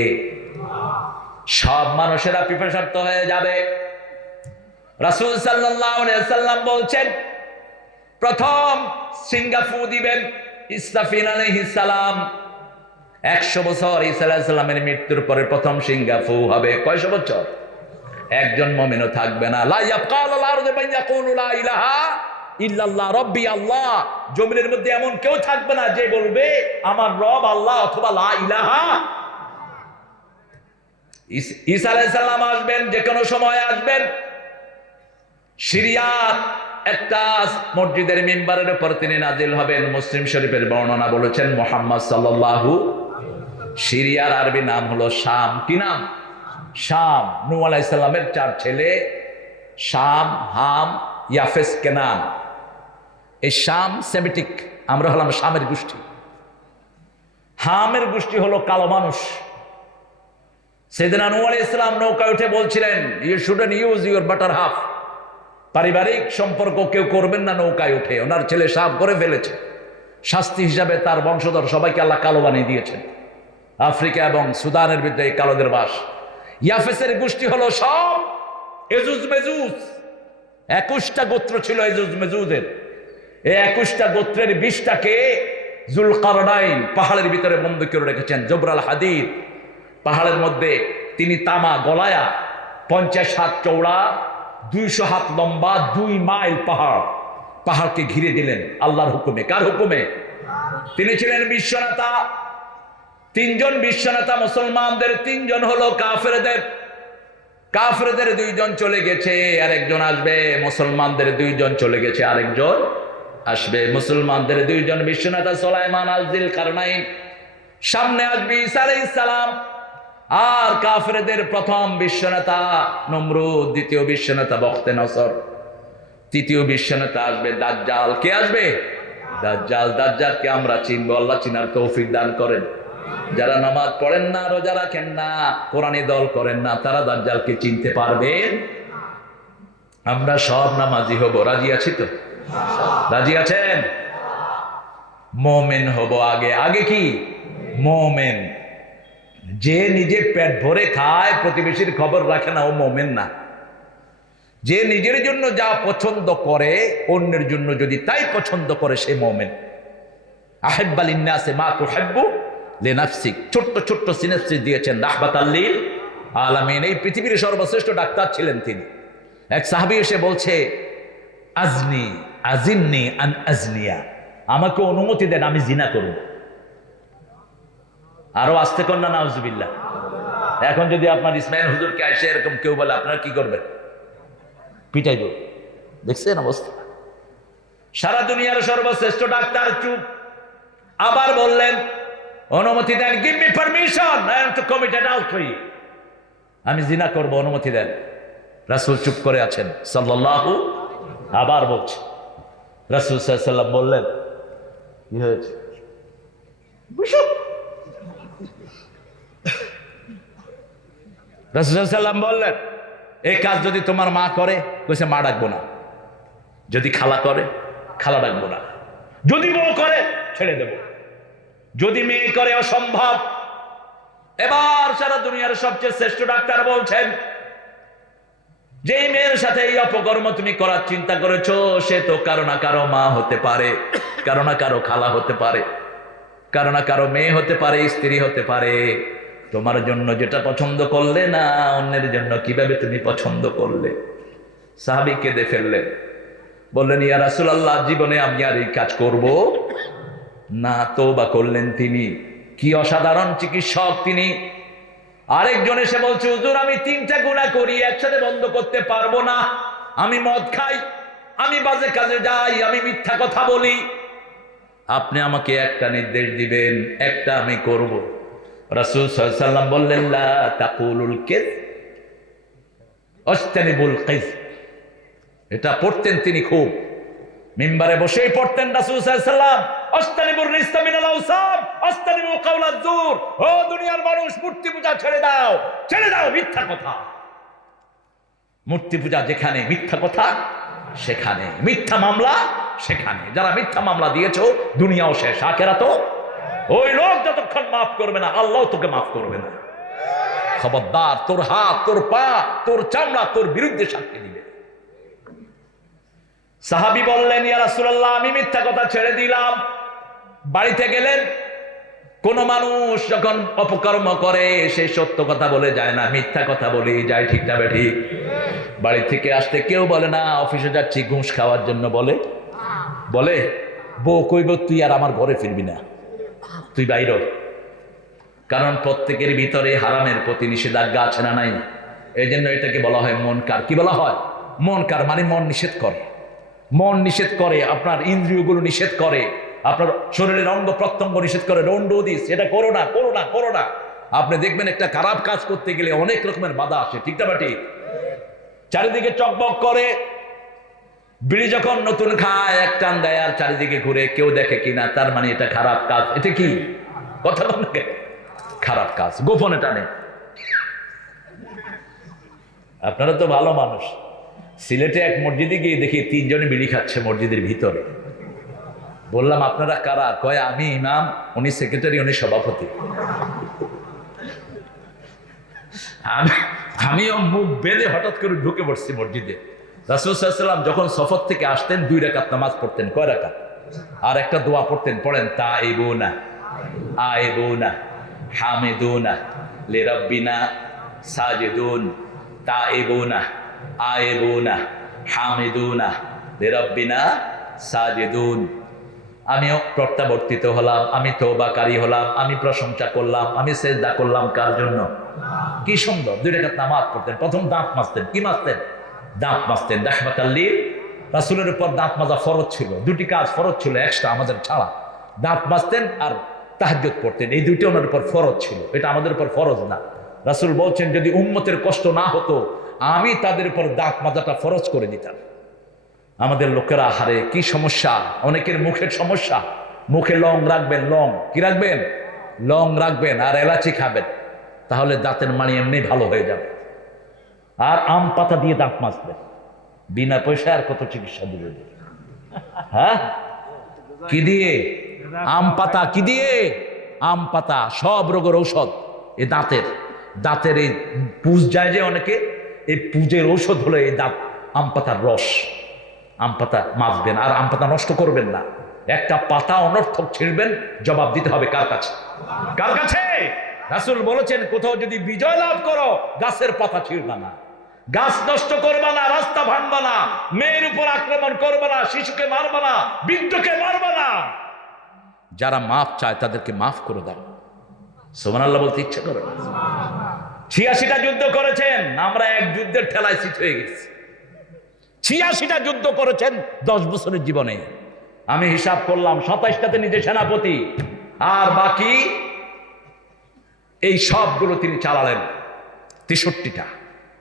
সব মানুষেরা পিপাসার্ত হয়ে যাবে। রাসূল সাল্লাল্লাহু আলাইহি ওয়াসাল্লাম বলছেন, প্রথম সিঙ্গাফু দিবেন ইসরাফিল আলাইহিস সালাম। 100 বছর ঈসা আলাইহিস সালামের মৃত্যুর পরে প্রথম সিঙ্গাফু হবে। কয়শো বছর? একজন মুমিনও থাকবে না। লা ইয়াবকা আলাল আরদি মান ইয়াকুলু লা ইলাহা ইল্লাল্লাহ রাব্বি আল্লাহ। জমিনের মধ্যে এমন কেউ থাকবে না যে বলবে আমার রব আল্লাহ অথবা লা ইলাহা। ঈসা আলাইহিস সালাম আসবেন, যে কোনো সময় আসবেন। সিরিয়ার একটা মসজিদের মিম্বারের উপর তিনি নাজিল হবেন। মুসলিম শরীফের বর্ণনা বলেছেন মুহাম্মদ সাল্লাল্লাহু। সিরিয়ার আরবি নাম হলো শাম। কি নাম? শাম। নূহ আলাইহিস সালামের 4 ছেলে, শাম, হাম, ইয়াফেস, কেনান। এই শাম সেমিটিক, আমরা হলাম শামের গোষ্ঠী। হামের গোষ্ঠী হলো কালো মানুষ। সাইয়েদনা নূহ আলাইহিস সালাম নৌকায় উঠে বলছিলেন, you shouldn't use your better half. পারিবারিক সম্পর্ক কেউ করবেন না নৌকায় উঠে। ওনার ছেলে সাপ করে ফেলেছে, শাস্তি হিসাবে তার বংশধর সবাইকে আল্লাহ কালো বানিয়ে দিয়েছেন। আফ্রিকা এবং সুদানের ভিতরে এই কালোদের বাস। ইয়াফেসের গোষ্ঠী হলো সব এজুজ মেজুজ। 21টা গোত্র ছিল এজুজ মেজুজের। এই 21টা গোত্রের 20টাকে জুলকারনাইন পাহাড়ের ভিতরে বন্দী করে রেখেছেন। জবরাল হাদিদ পাহাড়ের মধ্যে তিনি তামা গলায়া, 50 হাত চওড়া, 200 হাত লম্বা, 2 মাইল পাহাড়, পাহাড়কে ঘিরে দিলেন আল্লাহর হুকুমে। কার হুকুমে? তিনি ছিলেন বিশ্বনেতা। 3 জন বিশ্বনেতা মুসলমানদের, 3 জন হলো কাফেরদের। কাফেরদের 2 জন চলে গেছে, আরেকজন আসবে। মুসলমানদের 2 জন চলে গেছে, আরেকজন আসবে। মুসলমানদের 2 জন বিশ্বনেতা সুলাইমান আল-জিল কারনাইন, সামনে আসবে ঈসা আলাইহিস সালাম। আর কাফেরদের প্রথম বিশ্বনেতা নমরুদ, দ্বিতীয় বিশ্বনেতা বখতে নসর, তৃতীয় বিশ্বনেতা আসবে দাজ্জাল। কে আসবে? দাজ্জাল। দাজ্জালকে আমরা চিনবো, আল্লাহ চিনার তৌফিক দান করেন। যারা নামাজ পড়েন না, রোজা রাখেন না, কোরআনী দল করেন না, তারা দাজ্জালকে চিনতে পারবেন। আমরা সব নামাজি হব। রাজি আছি তো? রাজি আছেন? মোমেন হব আগে। আগে কি? মোমেন। যে নিজে পেট ভরে খায়, প্রতিবেশীর খবর রাখে না, ও মোমেন না। যে নিজের জন্য যা পছন্দ করে, অন্যের জন্য যদি তাই পছন্দ করে, সে মোমেন। আহিব্বা লিন্নাসি মা তুহিব্বু লিনাফসিক। ছোট্ট ছোট্ট সিনাপসিস দিয়েছেন রাহমাতাল লিল আলামিন। এই পৃথিবীর সর্বশ্রেষ্ঠ ডাক্তার ছিলেন তিনি। এক সাহাবী এসে বলছে, আজনি আজিন্নি আন আজনিয়া, আমাকে অনুমতি দেন, আমি জিনা করব। আরো আস্তে কন্যা নাউজুবিল্লাহ। এখন যদি আপনার ইসমাইল হুজুরকে এসে এরকম কেউ বলে, আপনারা কি করবেন? পিটাইব। দেখছেন অবস্থা? সারা দুনিয়ার সর্বশ্রেষ্ঠ ডাক্তার চুপ। আবার বললেন, অনুমতি দেন, give me permission, I am to commit adultery, আমি জিনা করব, অনুমতি দেন। রাসূল চুপ করে আছেন সাল্লাল্লাহু। আবার বলছে, রাসূল সাল্লাল্লাহু আলাইহি ওয়াসাল্লাম বললেন, কি হয়েছে? রাসূল সাল্লাল্লাহু আলাইহি ওয়াসাল্লাম বললেন, এই কাজ যদি তোমার মা করে, কইছে মা ডাকবো না। যদি খালা করে, খালা ডাকবো না। যদি বউ করে, ছেড়ে দেব। যদি মেয়ে করে, অসম্ভব। এবার সারা দুনিয়ার সবচেয়ে শ্রেষ্ঠ ডাক্তার বলছেন, যেই মেয়ের সাথে এই অপকর্ম তুমি করার চিন্তা করেছো, সে তো কারো না কারো মা হতে পারে, কারো না কারো খালা হতে পারে, কারো না কারো মেয়ে হতে পারে, স্ত্রী হতে পারে। তোমার জন্য যেটা পছন্দ করলে না, অন্যের জন্য কিভাবে তুমি পছন্দ করলে? সাহাবী কেঁদে ফেললেন, বললেন, ইয়া রাসূলুল্লাহ, জীবনে আমি আর এই কাজ করব না। তওবা করলেন তিনি। কি অসাধারণ চিকিৎসক তিনি। আরেকজন এসে বলছে, হুজুর, আমি 3টা গুনাহ করি, একসাথে বন্ধ করতে পারবো না। আমি মদ খাই, আমি বাজে কাজে যাই, আমি মিথ্যা কথা বলি। আপনি আমাকে একটা নির্দেশ দিবেন, একটা আমি করব। রাসূল সাল্লাল্লাহু আলাইহি ওয়াসাল্লাম বললেন, লা তাকুলুল কিয ওয়াজতানিবুল কিয। এটা পড়তেন তিনি খুব, মিম্বারে বসেই পড়তেন রাসূল সাল্লাল্লাহু আলাইহি ওয়াসাল্লাম, আস্তানিবুর রিজতা মিনাল আওসাম আস্তানিবু কাওলাজ জুর। ও দুনিয়ার মানুষ, মূর্তি পূজা ছেড়ে দাও, ছেড়ে দাও মিথ্যা কথা। মূর্তি পূজা যেখানে, মিথ্যা কথা সেখানে, মিথ্যা মামলা সেখানে। যারা মিথ্যা মামলা দিয়েছো, দুনিয়াও শেষ, আখিরাতও। ওই লোক যতক্ষণ মাফ করবে না, আল্লাহ তোকে মাফ করবে না। খবরদার, তোর হাত, তোর পা, তোর চামড়া তোর বিরুদ্ধে সাক্ষী দিবে। সাহাবী বললেন, ইয়া রাসূলুল্লাহ, আমি মিথ্যা কথা ছেড়ে দিলাম। বাড়িতে গেলেন, কোন মানুষ যখন অপকর্ম করে, সে সত্য কথা বলে যায় না, মিথ্যা কথা বলে যায়। ঠিক না বেঠিক? বাড়ি থেকে আসতে কেউ বলে না অফিসে যাচ্ছি ঘুষ খাওয়ার জন্য, বলে? বলে? বউ কইব, তুই আর আমার ঘরে ফিরবি না, তুই বাইর। কারণ প্রত্যেকের ভিতরে হারামের প্রতি নিষেধাজ্ঞা আছে না নাই? এই জন্য এটাকে বলা হয় মুনকার। কি বলা হয়? মুনকার। মানে মন নিষেধ করে, মন নিষেধ করে, আপনার ইন্দ্রিয়গুলো নিষেধ করে, আপনার শরীরের অঙ্গ প্রত্যঙ্গ নিষেধ করে। ডোন্ট ডু দিস, এটা করো না, করো না, করো না। আপনি দেখবেন একটা খারাপ কাজ করতে গেলে অনেক রকমের বাধা আসে। ঠিক না ঠিক? চারিদিকে চকবক করে। বিড়ি যখন নতুন খায়, এক টান দেয় আর চারিদিকে ঘুরে, কেউ দেখে কিনা, তার মানে এটা খারাপ কাজ। এটা কি কথা বলেন? খারাপ কাজ, গোপনে টানে। আপনারা তো ভালো মানুষ। সিলেটে এক মসজিদে গিয়ে দেখি 3 জনে বিড়ি খাচ্ছে মসজিদের ভিতরে। বললাম, আপনারা কারা? কয়, আমি ইমাম, উনি সেক্রেটারি, উনি সভাপতি। আমিও মুখ বেঁধে হঠাৎ করে ঢুকে পড়ছি মসজিদে। রাসূল সাল্লাল্লাহু আলাইহি ওয়াসাল্লাম যখন সফর থেকে আসতেন, 2 রাকাত নামাজ পড়তেন। কয় রাকাত? আর একটা দোয়া পড়তেন, পড়েন, তাইবুনা আইবুনা হামিদুনা লিরাব্বিনা সাজিদুন। তাইবুনা আইবুনা হামিদুনা লিরাব্বিনা সাজিদুন। আমিও প্রত্যাবর্তিত হলাম, আমি তওবাকারী হলাম, আমি প্রশংসা করলাম, আমি সিজদা করলাম। কার জন্য? কি সুন্দর 2 রাকাত নামাজ পড়তেন। প্রথম দাঁত মাজতেন। কি মাজতেন? দাঁত মাজতেন। রাহমাতাল লিল। রাসূলের উপর দাঁত মাজা ফরজ ছিল। 2টি কাজ ফরজ ছিল এক্সট্রা আমাদের ছাড়া। দাঁত মাজতেন আর তাহাজ্জুদ পড়তেন। এই 2টি ওনার উপর ফরজ ছিল, এটা আমাদের উপর ফরজ না। রাসূল বলছেন, যদি উম্মতের কষ্ট না হতো, আমি তাদের উপর দাঁত মাজাটা ফরজ করে দিতাম। আমাদের লোকেরা, হারে কি সমস্যা! অনেকের মুখের সমস্যা। মুখে লং রাখবেন, লং কি রাখবেন? লং রাখবেন, আর এলাচি খাবেন, তাহলে দাঁতের মাড়ি এমনি ভালো হয়ে যাবে। আর আম পাতা দিয়ে দাঁত মাজবেন, বিনা পয়সায়। আর কত চিকিৎসা দিবে? হ্যাঁ, কি দিয়ে? আম পাতা কি দিয়ে? আম পাতা সব রোগের ঔষধ। এই দাঁতের এই পুজ যায় যে অনেকে, এই পুজের ঔষধ হলো এই দাঁত, আম পাতার রস। আম পাতা মাজবেন আর আম পাতা নষ্ট করবেন না। একটা পাতা অনর্থক ছিঁড়বেন, জবাব দিতে হবে কার কাছে? কার কাছে? রাসূল বলেছেন, কোথাও যদি বিজয় লাভ করো, গাছের পাতা ছিঁড়বা না, গাছ নষ্ট করবা না, রাস্তা ভাঙবা না, মেয়ের উপর আক্রমণ করবা না, শিশুকে মারবা না, বৃদ্ধকে মারবা না। যারা মাফ চায় তাদেরকে মাফ করে দাও। সুবহানাল্লাহ বলতে ইচ্ছা করে না? ৮৬টা যুদ্ধ করেছেন, আমরা এক যুদ্ধের ঠেলায় চিত হয়ে গেছি। ৮৬টা যুদ্ধ করেছেন 10 বছরের জীবনে। আমি হিসাব করলাম ২৭টাতে নিজে সেনাপতি, আর বাকি এই সবগুলো তিনি চালালেন ৬৩টা।